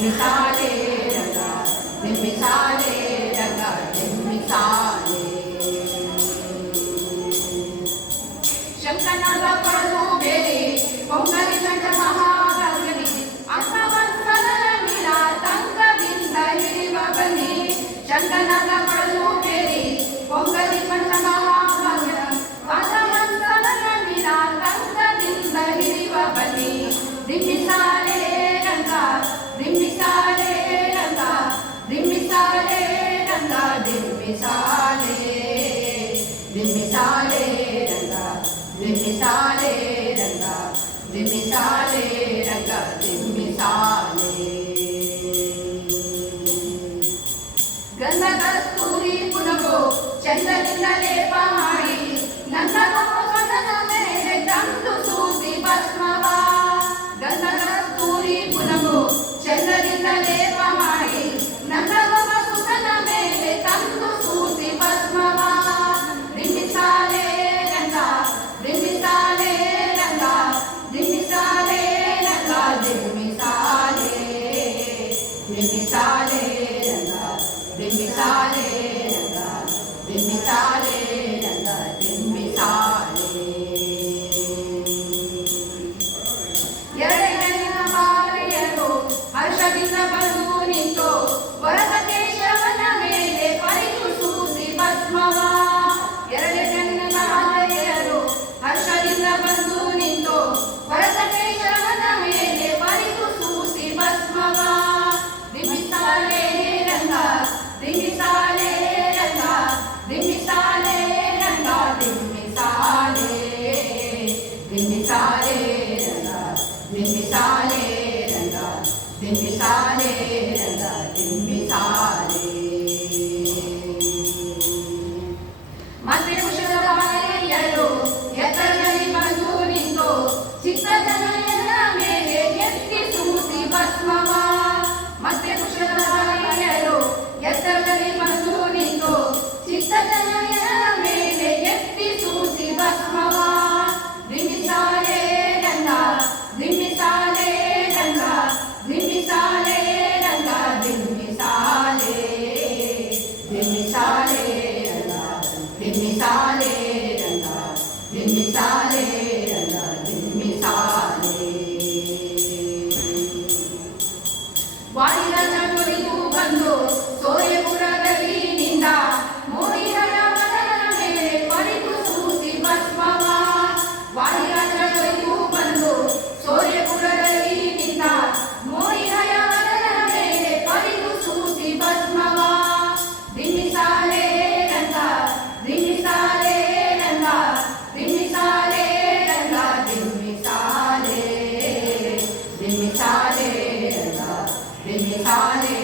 ಧಿಮ್ಮಿಸಾಲೆ ರಂಗ ಧಿಮ್ಮಿಸಾಲೆ ರಂಗ ಧಿಮ್ಮಿಸಾಲೆ ಶಂಕನಾದ ಪಡೆದು ಬೇರೆ ಪೊಂಗಲಿ ಕಂಡ ಮಹಾಗಣಿ ಅರ್ಥವಂತನ ಮೀರ ತಂಗದಿಂದ ಹಿರಿವ ಬನ್ನಿ ಶಂಕನಾದ ಪಡೆದು ಬೇರೆ ಪೊಂಗಲಿ ಕಂಡ ಮಹಾಗಣ ಅರ್ಥವಂತನ ಮೀರ ತಂಗದಿಂದ ಹಿರಿವ ಬನ್ನಿ ಧಿಮ್ಮಿಸಾಲೆ ರಂಗ ಧಿಮ್ಮಿಸಾಲೆ ರಂಗ ಧಿಮ್ಮಿಸಾಲೆ ರಂಗ ಧಿಮ್ಮಿಸಾಲೆ ಧಿಮ್ಮಿಸಾಲೆ ರಂಗ ಧಿಮ್ಮಿಸಾಲೆ ರಂಗ ಧಿಮ್ಮಿಸಾಲೆ ರಂಗ ಧಿಮ್ಮಿಸಾಲೆ ಗಂಧ ಕಸ್ತೂರಿ ಪುನಗೋ ಚಂದದಿಂದ ಲೇಪ ಮಾಡಿ ನನ್ನ ಸೊಗನ ಮೇಲೆ ತಂದು ಸೂಸಿ ಭಸ್ಮವ ಗಂಧ ಕಸ್ತೂರಿ ಪುನಗೋ ಚಂದದಿಂದ ಲೇಪ ಮಾಡಿ ನನ್ನ ಸುತನ ಮೇಲೆ ತಂದು ಸೂಸಿ ಭಸ್ಮವ ಧಿಮ್ಮಿಸಾಲೆ ರಂಗ ಧಿಮ್ಮಿಸಾಲೆ ರಂಗ ಧಿಮ್ಮಿಸಾಲೆ ರಂಗ ಧಿಮ್ಮಿಸಾಲೆ ಧಿಮ್ಮಿಸಾಲೆ ರಂಗ ಧಿಮ್ಮಿಸಾಲೆ ರಂಗ ಧಿಮ್ಮಿಸಾಲೆ ರಂಗ ಧಿಮ್ಮಿಸಾಲೆ ಎರಡೆರಡಿನ ಬಾಲೆಯರು ಹರ್ಷದಿಂದ ಬಂದು ನಿಂತು ವರದ ಕೇಶವನ ಮೇಲೆ ಪರಿದು ಸೂಸಿ ಭಸ್ಮವ ಎರಡೆರಡಿನ ಬಾಲೆಯರು ಹರ್ಷದಿಂದ ಬಂದು ನಿಂತು ವರದ ಕೇಶವನ ಮೇಲೆ ಪರಿದು ಸೂಸಿ ಭಸ್ಮವ ಧಿಮ್ಮಿಸಾಲೆ ರಂಗ ಧಿಮ್ಮಿಸಾಲೆ ರಂಗ ಧಿಮ್ಮಿಸಾಲೆ ರಂಗ ಧಿಮ್ಮಿಸಾಲೆ ಧಿಮ್ಮಿಸಾಲೆ ರಂಗ ಧಿಮ್ಮಿಸಾಲೆ ರಂಗ ಧಿಮ್ಮಿಸಾಲೆ ರಂಗ ಧಿಮ್ಮಿಸಾಲೆ ಮತ್ತೆ ಕುಶಲ ಬಾಲೆಯರು ಎತ್ತರದಲ್ಲಿ ಬಂದು ನಿಂತು ಚಿತ್ತಜನಯನ ಮೇಲೆ ಎತ್ತಿ ಸೂಸಿ ಭಸ್ಮವ ಮತ್ತೆ ಕುಶಲ ಬಾಲೆಯರು ಎತ್ತರದಲ್ಲಿ ಬಂದು ನಿಂತು ಚಿತ್ತಜನಯನ ಮೇಲೆ ಎತ್ತಿ ಸೂಸಿ ಭಸ್ಮವ ಧಿಮ್ಮಿಸಾಲೆ ರಂಗ ಧಿಮ್ಮಿಸಾಲೆ ರಂಗ ಧಿಮ್ಮಿಸಾಲೆ ರಂಗ ಧಿಮ್ಮಿಸಾಲೆ ಧಿಮ್ಮಿಸಾಲೆ ರಂಗ ಧಿಮ್ಮಿಸಾಲೆ ರಂಗ ಧಿಮ್ಮಿಸಾಲೆ ರಂಗ ಧಿಮ್ಮಿಸಾಲೆ ವಾಲಿನ ಚಂದ್ರಿಗೂ ಬಂದು ಸೋರೆಪುರದಲ್ಲಿ ನಿಂದ ಮೋಹಿಗಳ ಮದನ ಮೇಲೆ ಪರಿದು ಸೂಸಿ ಭಸ್ಮವ ವಾಲಿನ ಚಂದ್ರಿಗೂ ಬಂದು ಸೋರೆಪುರದಲ್ಲಿ ನಿಂದ ಮೋಹಿಗಳ ಮದನ ಮೇಲೆ ಪರಿದು ಸೂಸಿ ಭಸ್ಮವ ಧಿಮ್ಮಿಸಾಲೆ ರಂಗ ಧಿಮ್ಮಿಸಾಲೆ ರಂಗ ಧಿಮ್ಮಿಸಾಲೆ ರಂಗ ಧಿಮ್ಮಿಸಾಲೆ ಧಿಮ್ಮಿಸಾಲೆ ರಂಗ ಧಿಮ್ಮಿಸಾಲೆ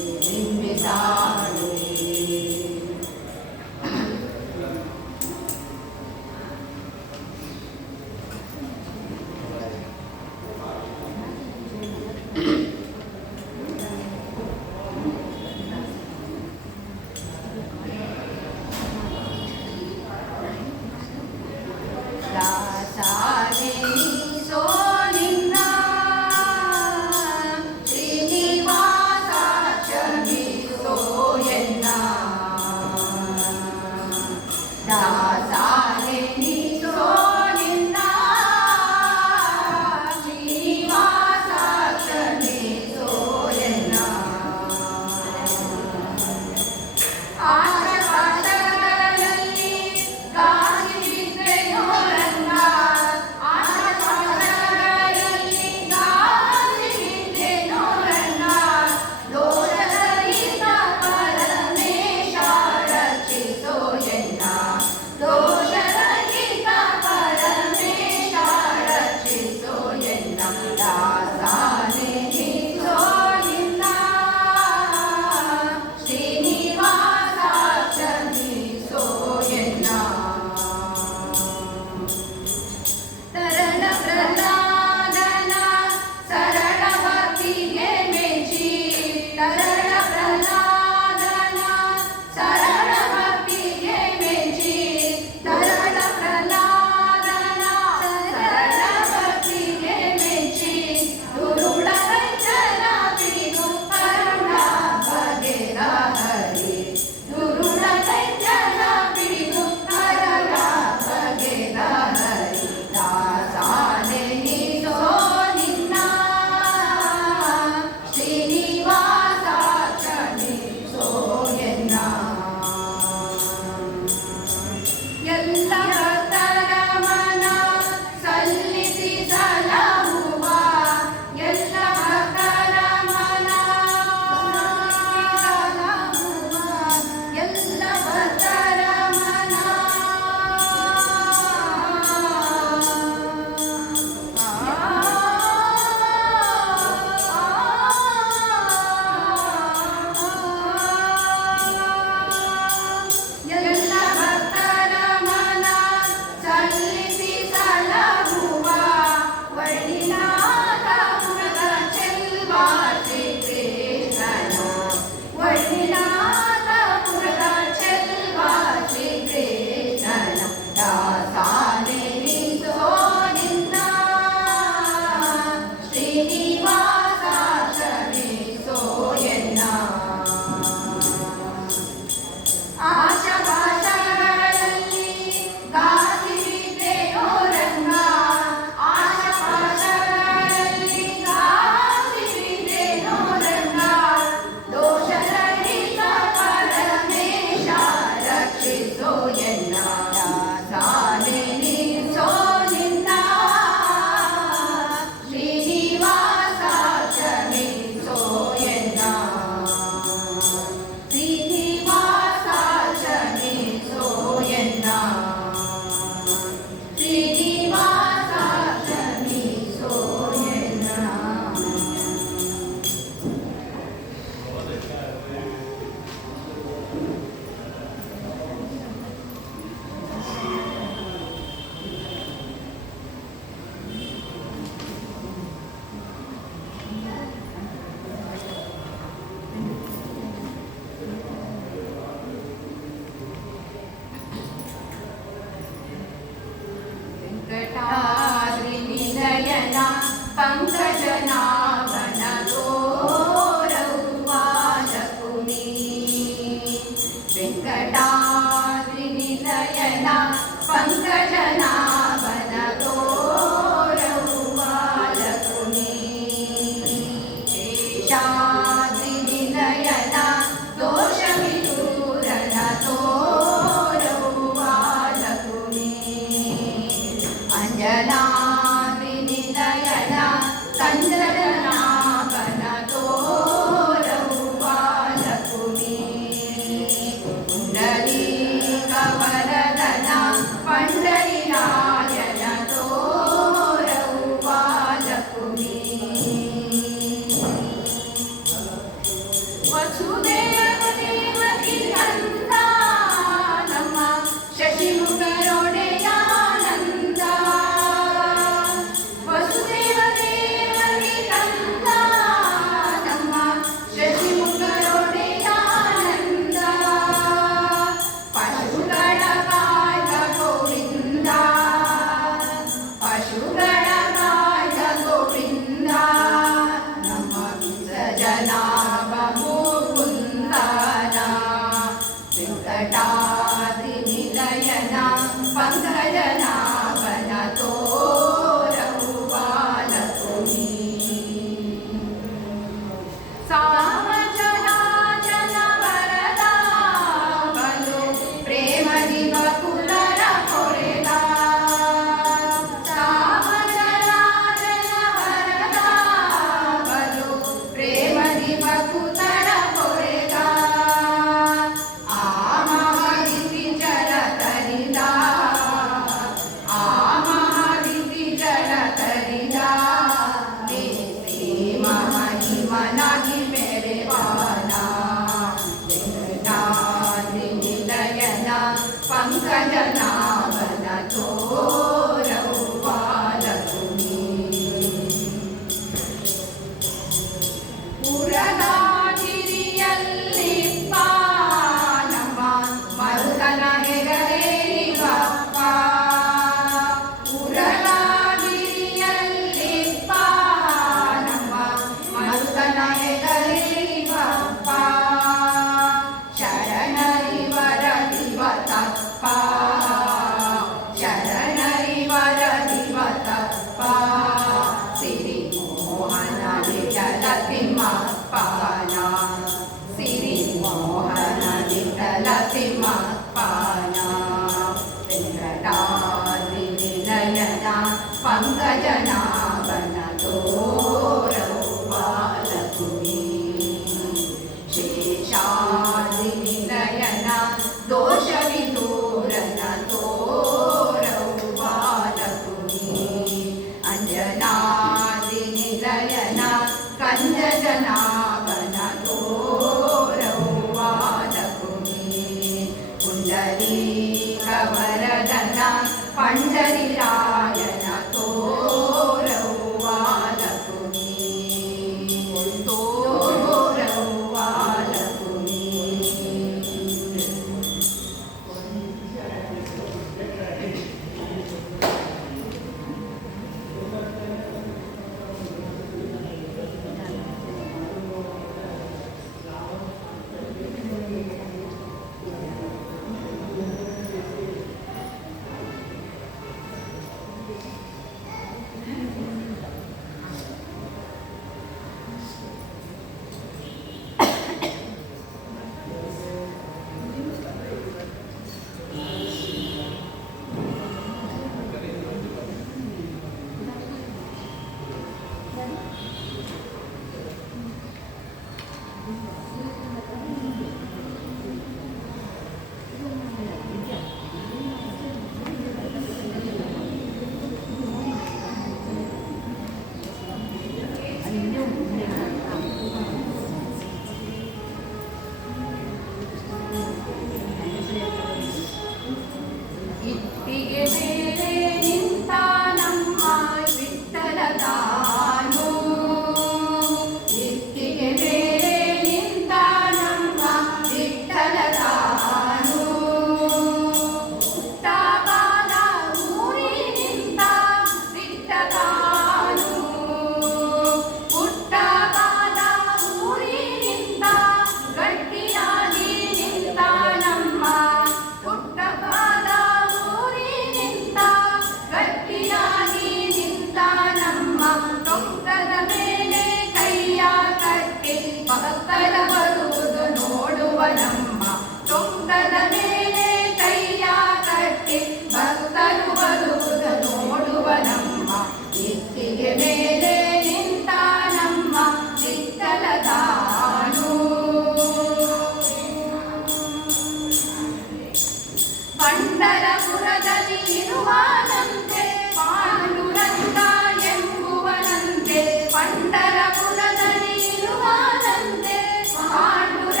ಪಂಡರಪುರದಲ್ಲಿ ಇರುವಾನಂತೆ ಪಾಂಡುರ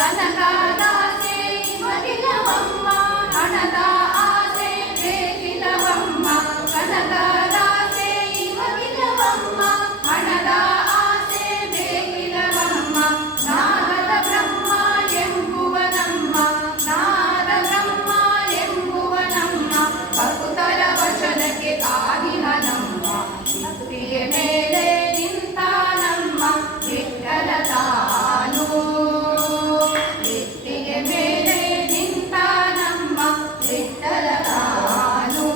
ಕನಕದಾಸೆ ಇವಗಿಲ್ಲವಮ್ಮ ಹಣದ ಆಸೆ ಬೇಕಿಲ್ಲವಮ್ಮ ಕನಕದಾಸೆ ಇವಗಿಲ್ಲವಮ್ಮ ಹಣದ ಆಸೆ ಬೇಕಿಲ್ಲವಮ್ಮ ನಾರದ ಬ್ರಹ್ಮ ಎಂಬುವನಮ್ಮ ನಾದ ಬ್ರಹ್ಮ ಎಂಬುವನಮ್ಮ ಭಕ್ತರ ವಚನಕ್ಕೆ ಕಾದಿಹನಮ್ಮ ಭಕ್ತಿಯ ಮೇಲೆ ನಿಂತಾನಮ್ಮ ವಿಠಲ ತಾನು ಭಕ್ತಿಯ ಮೇಲೆ ನಿಂತಾನಮ್ಮ ವಿಠಲ ತಾನು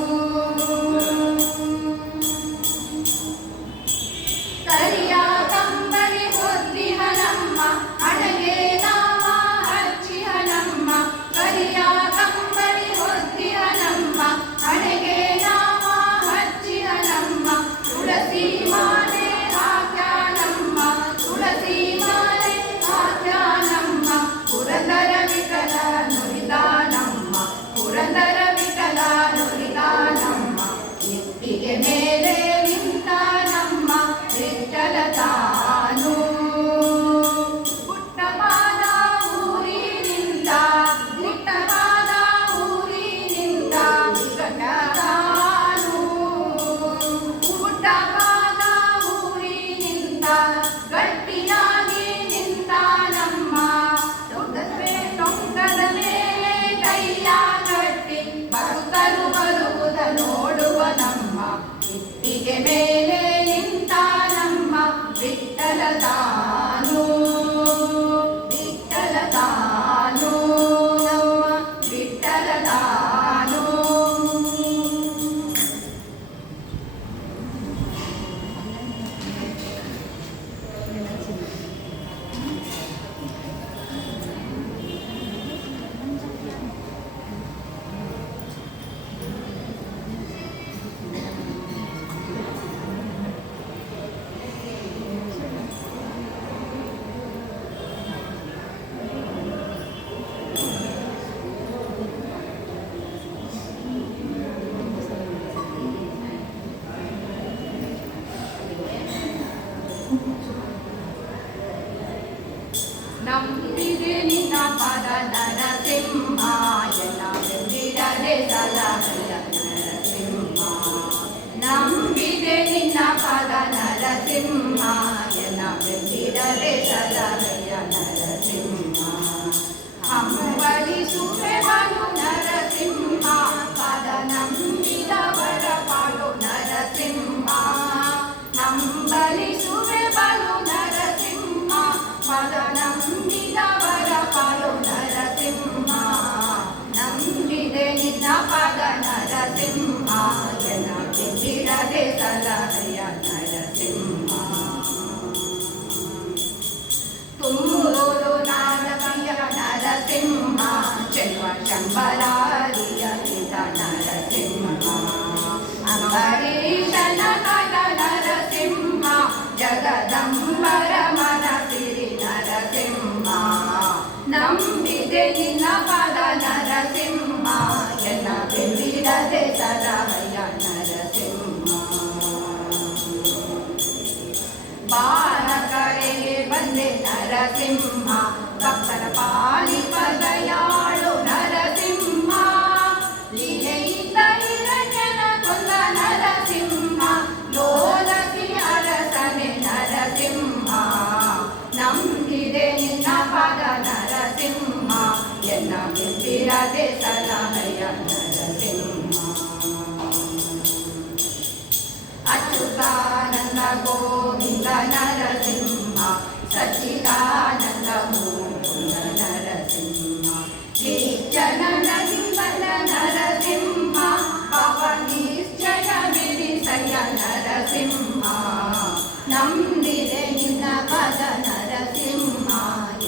ಕರಿಯ ಕಂಬಳಿ ಹೊದ್ದಿಹನಮ್ಮ ಹಣಗೆ ನಾಮ ಹಚ್ಚಿಹನಮ್ಮ ಕರಿಯ ಕಂಬಳಿ ಹೊದ್ದಿಹನಮ್ಮ ಹಣಗೆ ನಾಮ ಹಚ್ಚಿಹನಮ್ಮ ತುಳಸಿ ಮಾಲೆ ಹಾಕ್ಯಾನಮ್ಮ ತುಳಸಿ ಮಾಲೆ ಹಾಕ್ಯಾನಮ್ಮ ಪುರಂದರ ವಿಠಲ ನುಡಿದಾನಮ್ಮ ಪುರಂದರ ವಿಠಲ ನುಡಿದಾನಮ್ಮ ಇಟ್ಟಿಗೆ ಮೇಲೆ ನಿಂತಾನಮ್ಮ ವಿಠಲ ತಾನು ಪುಟ್ಟವಾದ ಊರಿನಿಂದ ಪುಟ್ಟವಾದ ಊರಿನಿಂದ ಗಟ್ಟತಾನು ಪುಟ್ಟವಾದ ಊರಿನಿಂದ ಗಟ್ಟಿಯಾಗಿ ನಿಂತಾನಮ್ಮ ಟೊಂಕದ ಮೇಲೆ ಕೈಯ ಕಟ್ಟಿ ಭಕ್ತರು ಬರುವುದ ನೋಡುವನಮ್ಮ ಇಟ್ಟಿಗೆ ಮೇಲೆ ನಿಂತಾನಮ್ಮ ವಿಠಲ ತಾನು ವಿಠಲ ತಾನು ನಮ್ಮ ವಿಠಲ ತಾನು ನಂಬಿದೆ ನಿನ್ನ ಪದ ನರಸಿಂಹಾಯನ ಬಿಡದೆ ಸಲಹೆಯ ನರಸಿಂಹ ನಂಬಿದೆ ನಿನ್ನ ಪದ ನರಸಿಂಹಾಯನ ಬಿಡದೆ ಸಲಹೆಯ ನರಸಿಂಹ ಹಂಬಲಿಸುವೆ ಬಲು ನರಸಿಂಹ ಪದ ನಂಬಿದವರ ಪಾಡು ನರಸಿಂಹ ನಂಬಲಿಸುವೆ ಬಲು ನರಸಿಂಹ ಪದ ನಂಬಿದವರ ಪಾಡು ನರಸಿಂಹ ನಂಬಿದೆ ನಿನ್ನ ಪದ ನರಸಿಂಹ ಎನ ಬಿಡದೆ ಸಲಹೆಯ ನರಸಿಂಹ ತುಮೂರು ನಾಡಕಯ ನರಸಿಂಹ ಚೆಲ್ವ ಶಂಬರಾರಿಯ ಪಿತ ನರಸಿಂಹ ಅಂಬರೀಷನ ಕದ ನರಸಿಂಹ ಜಗದಂಬರ ಮನಸಿರಿ ನರಸಿಂಹ ನಂಬಿದೆ ನಿನ್ನ ಪದ ನರಸಿಂಹ ಎಲ್ಲ ಬಿಡದೆ ಸಲಹೆಯ ನರಸಿಂಹ ಬಾರ ಕರೆಗೆ ಬಂದೆ ನರಸಿಂಹ ಭಕ್ತರ ಪಾಲಿಪ ದಯಾಳು ನರಸಿಂಹ ಲೀಲೆಯಿಂದ ಹಿರಣ್ಯನ ಕೊಂದ ನರಸಿಂಹ ಲೋಲಸಿ ಅರಸನೆ ನರಸಿಂಹ ನಂಬಿದೆ ನಿನ್ನ ಪದ ನರಸಿಂಹ ಎನ್ನ ಬಿಡದೆ ಸಲಹೆಯ ನರಸಿಂಹ ಅಚ್ಯುತಾನಂದ ಗೋವಿಂದ ನರಸಿಂಹ ಸಚ್ಚಿದಾನಂದ ಮುಕುಂದ ನರಸಿಂಹ ಶ್ರೀಚರಣ ಸಿಂಹನ ನರಸಿಂಹ ಪವನಿಶ್ಚಯ ಬಿಡಿಸಯ ನರಸಿಂಹ ನಂಬಿದೆ ನಿನ್ನ ಪದ ನರಸಿಂಹ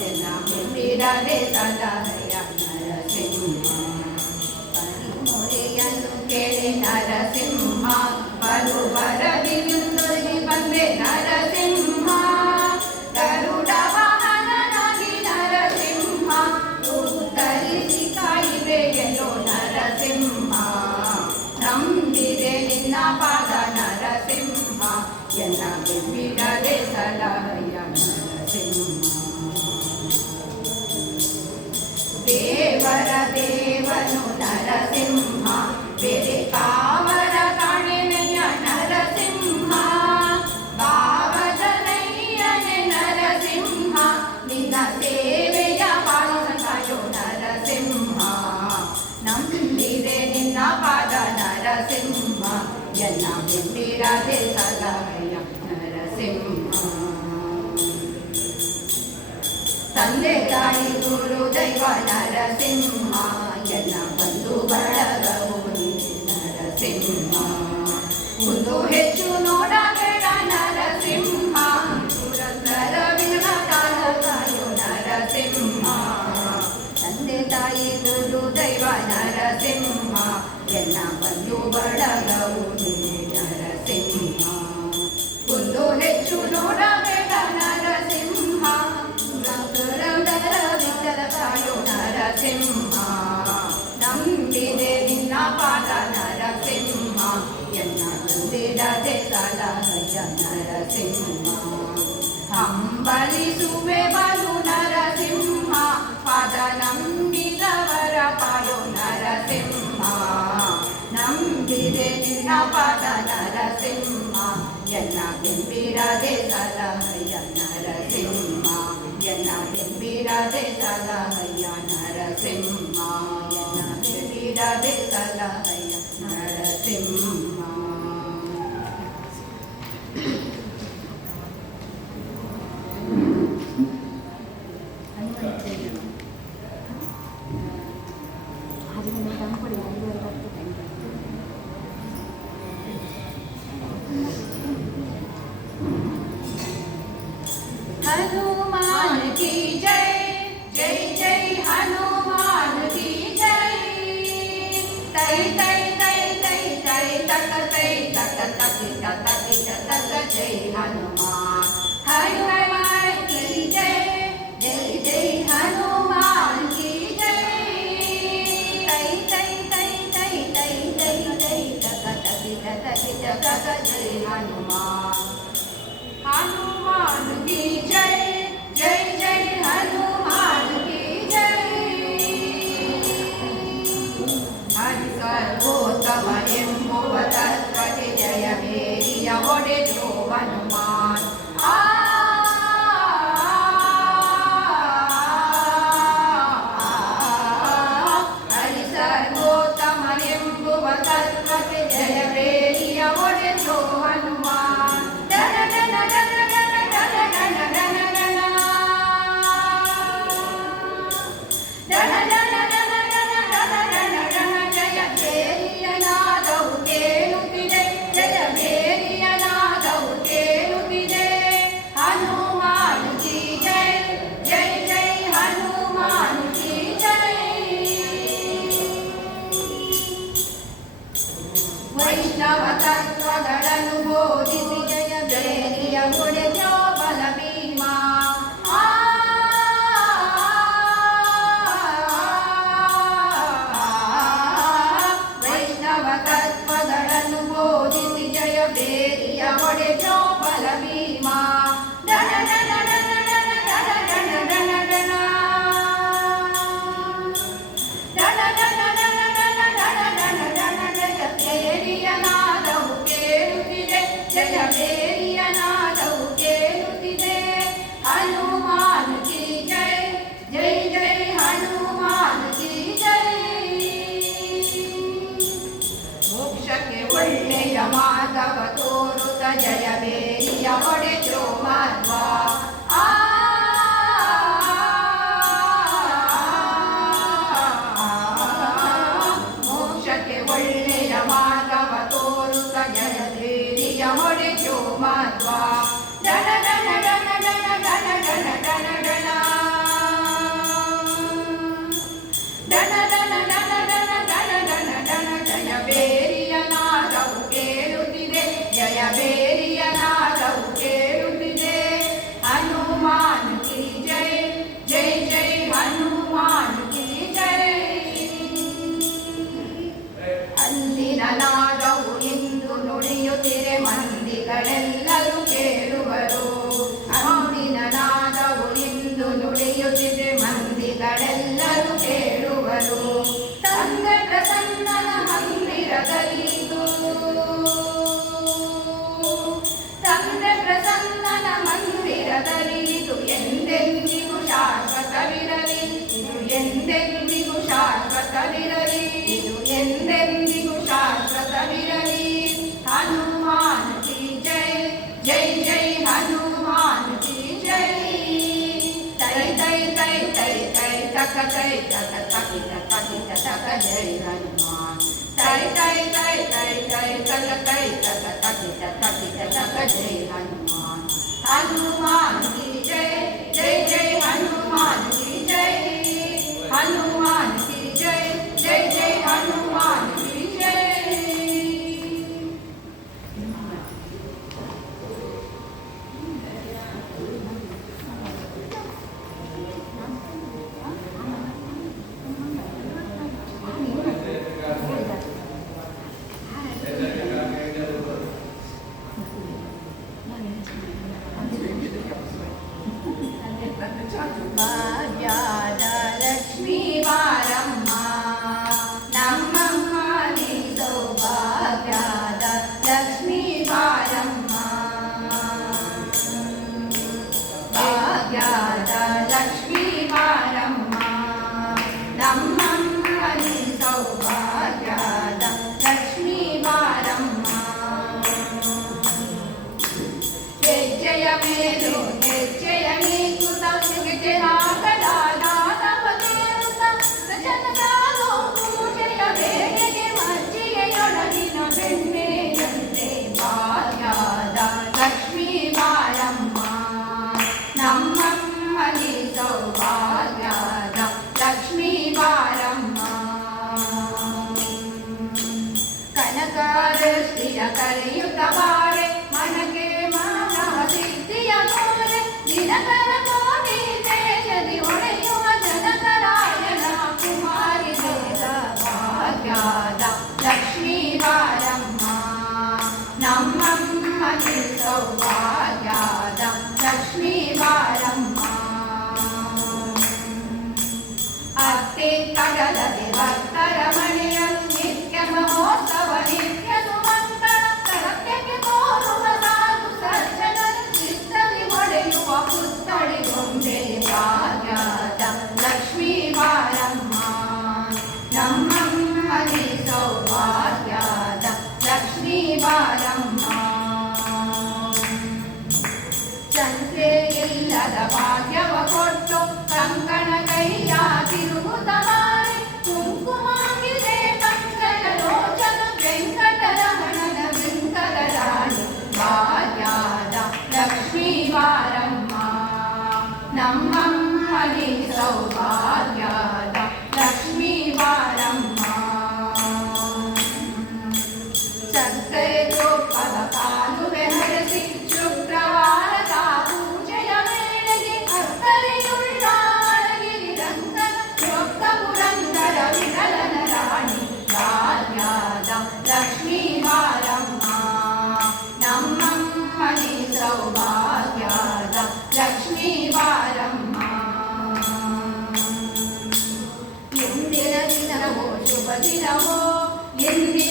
ಎನ ಬಿಡದೆ ಸಲಹೆಯ ನರಸಿಂಹ ಪರಿಮೊರೆಯನ್ನು ಕೇಳಿ ನರಸಿಂಹ ಬರುವರದಿರುಂದೊಲಿ ಬಂದೆ ನರಸಿಂಹ ಗರುಡ ವಾಹನನಾಗಿ ನರಸಿಂಹ ಉತ್ತರಿಸಿ ಕಾಯಿದೆ ಎಲ್ಲೋ ನರಸಿಂಹ ನಂಬಿದೆ ನಿನ್ನ ಪದ ನರಸಿಂಹ ಎಲ್ಲ ಬಿಡದೆ ಸಲಹೆಯ ನರಸಿಂಹ ದೇವನು ನರಸಿಂಹ ಬೇರೆ ಕಾವರ ಕಾಣೆನೆಯ ನರಸಿಂಹ ಭಾವಜನಯ್ಯನೆ ನರಸಿಂಹ ನಿನ್ನ ಸೇವೆಯ ಪಾಲಿಸಕಾಯೋ ನರಸಿಂಹ ನಂಬಿದೆ ನಿನ್ನ ಪಾದ ನರಸಿಂಹ ಎಲ್ಲ ಬೆಂಬಿರದೆ ಸಲಹೆಯ ನರಸಿಂಹ ತಂದೆ ತಾಯಿ ಗುರು ದೈವ ನರಸಿಂಹ ಎಲ್ಲ ಬಂಧು ಬಳಗವು ನರಸಿಂಹ ಒಂದು ಹೆಚ್ಚು ನೋಡಬೇಡ ನರಸಿಂಹ ಪುರಂದರ ವಿಘ್ನಕಾರಕಾಯೋ ನರಸಿಂಹ ತಂದೆ ತಾಯಿ ಗುರು ದೈವ ನರಸಿಂಹ ಎಲ್ಲ ಬಂಧು ಬಳಗವು ನರಸಿಂಹ ಒಂದು ಹೆಚ್ಚು ನೋಡಬೇಡ ನರಸಿಂಹ ಕಾಯೋ ನರಸಿಂಹ ನಂಬಿದೆ ನಿನ್ನ ಪಾದ ನರಸಿಂಹ ಎನ್ನ ತಂದಿರದೆ ಸಲಹೆಯ ನರಸಿಂಹ ಹಂಬಲಿಸುವೆ ಬಲು ನರಸಿಂಹ ಪಾದ ನಂಬಿದವರ ಪಾಯೋ ನರಸಿಂಹ ನಂಬಿದೆ ನಿನ್ನ ಪಾದ ನರಸಿಂಹ ಎನ್ನ ಬೆಂಬಿರದೆ ಸಲಹೆಯ ನರಸಿಂಹ ಎನ್ನ ಬೆಂಬಿರದೆ ಸಲಹೆಯ ನರಸಿಂಹ ಎನ್ನ ಬೆಂಬಿರದೆ ಸಲಹೆಯ ನರಸಿಂಹ हनुमान की जय जय जय हनुमान की जय तै तै तै तै तै तक तै तक तक तक तक जय हनुमान हनुमान की जय जय जय हनुमान की जय तै तै तै तै तै तै तै तक तक तक जय हनुमान हनुमान की जय जय जय हनुमान की जय हरि सर्वोत्तम ಎಂಬುವ ತತ್ವಕ್ಕೆ ಜಯವೇರಿಯ ಒಡೆದು ಹನುಮಾನ್ ಹರಿ ಸರ್ವೋತ್ತಮ ಎಂಬುವ ತತ್ವಕ್ಕೆ ಜಯವೇರಿಯ ಒಡೆದು ಹನುಮಾನ್ ವೈಷ್ಣವ ತತ್ವಗಳನ್ನು ಬೋಧಿಸಿ ಜಯ ಬೇರಿಯ ಒಡೆಯೋ ಬಲ ಭೀಮ ವೈಷ್ಣವ ತತ್ವಗಳನ್ನು ಬೋಧಿಸಿ ಜಯ ಬೇರಿಯ ಒಡೆಯೋ ಬಲ ಭೀಮ ಡಣ ಡಣ ಡಣ ಡಣ ಡಣ ಡಣ ಡಣ ಡಣ ಡಣ ಡಣ ಡಣ ಡಣ ಡಣ ಡಣ ಡಣ ಜಯ ಬೇರಿಯ ನಾದವು ಕೇಳುತ್ತಿದೆ ಜಯ ಬೇರಿಯ ನಾದವು ಕೇಳುತ್ತಿದೆ ಹನುಮಾನ್ ಕಿ ಜೈ ಜೈ ಜೈ ಹನುಮಾನ್ ಕಿ ಜೈ ಮೋಕ್ಷಕ್ಕೆ ಒಳ್ಳೆಯ ಮಾರ್ಗವ ತೋರುತ್ತ ಜಯ ಬೇರಿಯ ಒಡೆಯೋ ಮಾಧ್ವ ಮೋಕ್ಷಕ್ಕೆ ಒಳ್ಳೆಯ ಮಾರ್ಗವ ತೋರುತ್ತ ಜಯ ಬೇರಿಯ ಒಡೆಯೋ ಮಾಧ್ವ ಡಣ ಡಣ ಡಣ ಡಣ ಡಣ ಡಣ ಡಣ ಡಣ ಡಣ ಡಣ ಡಣ ಡಣ ಡಣ ಡಣ ಡಣ ಜಯ ಬೇರಿಯ ನಾದವು ಕೇಳುತ್ತಿದೆ ಜಯ ಬೇರಿಯ ನಾದವು ಕೇಳುತ್ತಿದೆ ಹನುಮಾನ್ ಕಿ ಜೈ ಜೈ ಜೈ ಹನುಮಾನ್ ಕಿ ಜೈ ಅಂದಿನ ನಾದವು ಇಂದು ನುಡಿಯುತ್ತಿರೆ ಮಂದಿಗಳೆಲ್ಲರೂ ಕೇಳುವರು ಅಂದಿನ ನಾದವು ಇಂದು ನುಡಿಯುತ್ತಿದೆ ಮಂದಿಗಳೆಲ್ಲರೂ ಕೇಳುವರು ಶಾಶ್ವತವಿರಲಿ, ಇದು ಎಂದೆಂದಿಗೂ ಶಾಶ್ವತವಿರಲಿ. ಹನುಮಾನ್ ಕಿ ಜೈ, ಜೈ ಜೈ ಹನುಮಾನ್ ಕಿ ಜೈ. ತೈ ತೈ ತೈ ತೈ ತೈ ತಕ ತೈ ತಕ ತಕಿಟ ತಕಿಟ ತಕ ಜೈ ಹನುಮಾನ್. ತೈ ತೈ ತೈ ತೈ ತೈ ತಕ ತೈ ತಕ ತಕಿಟ ತಕಿಟ ತಕ ಜೈ ಹನುಮಾನ್. ಹನುಮಾನ್ ಕಿ ಜೈ, ಜೈ ಜೈ ಹನುಮಾನ್ ಕಿ ಜೈ. ಹನುಮಾನ್ ಕಿ ಜೈ, ಜೈ ಜೈ ಹನುಮಾನ್ ಕಿ ಜೈ. ಭಾಗ್ಯದ ಲಕ್ಷ್ಮೀ ಬಾರಮ್ಮ, ನಮ್ಮಮ್ಮ ನೀ ಸೌಭಾಗ್ಯದ ಲಕ್ಷ್ಮೀ ಬಾರಮ್ಮ. ಭಾಗ್ಯದ ಲಕ್ಷ್ಮೀ ಬಾರಮ್ಮ, ನಮ್ಮಮ್ಮ ನೀ ಸೌಭಾಗ್ಯದ ಲಕ್ಷ್ಮೀ ಬಾರಮ್ಮ. ಹೆಜ್ಜೆಯ ಮೇಲು ಹೆಜ್ಜೆಯ ನೀಕುತ ಹೆಜ್ಜೆ ಹಾಕಲಾದ ಜನತಾಲೋ ಪೂಜೆಯ ಬೇಳೆಗೆ ಮಜ್ಜಿಗೆಯೊಳಗಿನ ಬೆಣ್ಣೆಯಂತೆ. ಭಾಗ್ಯದ ಲಕ್ಷ್ಮೀ ಬಾರಮ್ಮ, ನಮ್ಮಮ್ಮ ನೀ ಸೌಭಾಗ್ಯದ ಲಕ್ಷ್ಮೀ ಬಾರಮ್ಮ. ಕನಕವೃಷ್ಟಿಯ ಕರೆಯುತ್ತ ಬಾರೆ, ಮನಕ್ಕೆ ಸಿದ್ಧಿಯ ಕೋರೆ. ದಿನಕರ ಕೋಟಿ ದೇಶದಿ ಹೊಳೆಯುವ ಜನಕರಾಯಣ ಕುಮಾರಿ ದೇಶ. ಭಾಗ್ಯದ ಲಕ್ಷ್ಮೀ ಬಾರಮ್ಮ, ನಮ್ಮಮ್ಮ ನೀ ಸೌಭಾಗ್ಯದ ಲಕ್ಷ್ಮೀ ಬಾರಮ್ಮ. ಅತ್ತೆ ಕಡಲದೆ ಭಕ್ತರ ಮನೆಯ ನಿತ್ಯ ಮಹೋತ್ಸವ ನಿತ್ಯ ಸುಮಂಗಳ. ಕರತೆಗೆ ತೋರುವ ಸಾಧು ಸಜ್ಜನರು ಚಿತ್ತದಿ ಹೊಡೆಯುವ ಪುತ್ಥಳಿ ಗೊಂಬೆ. ಭಾಗ್ಯದ ಲಕ್ಷ್ಮೀ ಬಾರಮ್ಮ, ನಮ್ಮಮ್ಮ ನೀ ಸೌಭಾಗ್ಯದ ಲಕ್ಷ್ಮೀ ಬಾರಮ್ಮ. ಚಂತೆ ಇಲ್ಲದ ಭಾಗ್ಯವ ಕೊಟ್ಟು ಕಂಕಣ ಕೈಯ ತಿರುಗುತ್ತ ಮಾರಿ. ಕುಂಕುಮಾಗಿದೆ ಕಂಕಣ ಲೋಚನ ವೆಂಕಟರಮಣನ ವೆಂಕಟ ರಾಣಿ. ಭಾಗ್ಯದ ಲಕ್ಷ್ಮೀ ಬಾರಮ್ಮ, ನಮ್ಮಮ್ಮ ನೀ ಸೌಭಾಗ್ಯದ ಲಕ್ಷ್ಮೀ ಬಾರಮ್ಮ. ಸಕ್ಕರೆ ತುಪ್ಪದ ಕಾಲುವೆ ಹರಸಿ ಶುಕ್ರವಾರದ ಪೂಜೆಯ ವೇಳೆಗೆ ಅಕ್ಕರೆಯುಳ್ಳ ಅಳಗಿರಿ ರಂಗನ ಚೊಕ್ಕ ಪುರಂದರ ವಿಠಲನ ರಾಣಿ. ಭಾಗ್ಯದ ಲಕ್ಷ್ಮೀ ಬಾರಮ್ಮ, ನಮ್ಮಮ್ಮ ನೀ ಸೌಭಾಗ್ಯದ ಲಕ್ಷ್ಮೀ ಬಾರಮ್ಮ. ಎಂದಿನ ದಿನವೋ ಶುಭ ದಿನವೋ, ಎಂದಿನ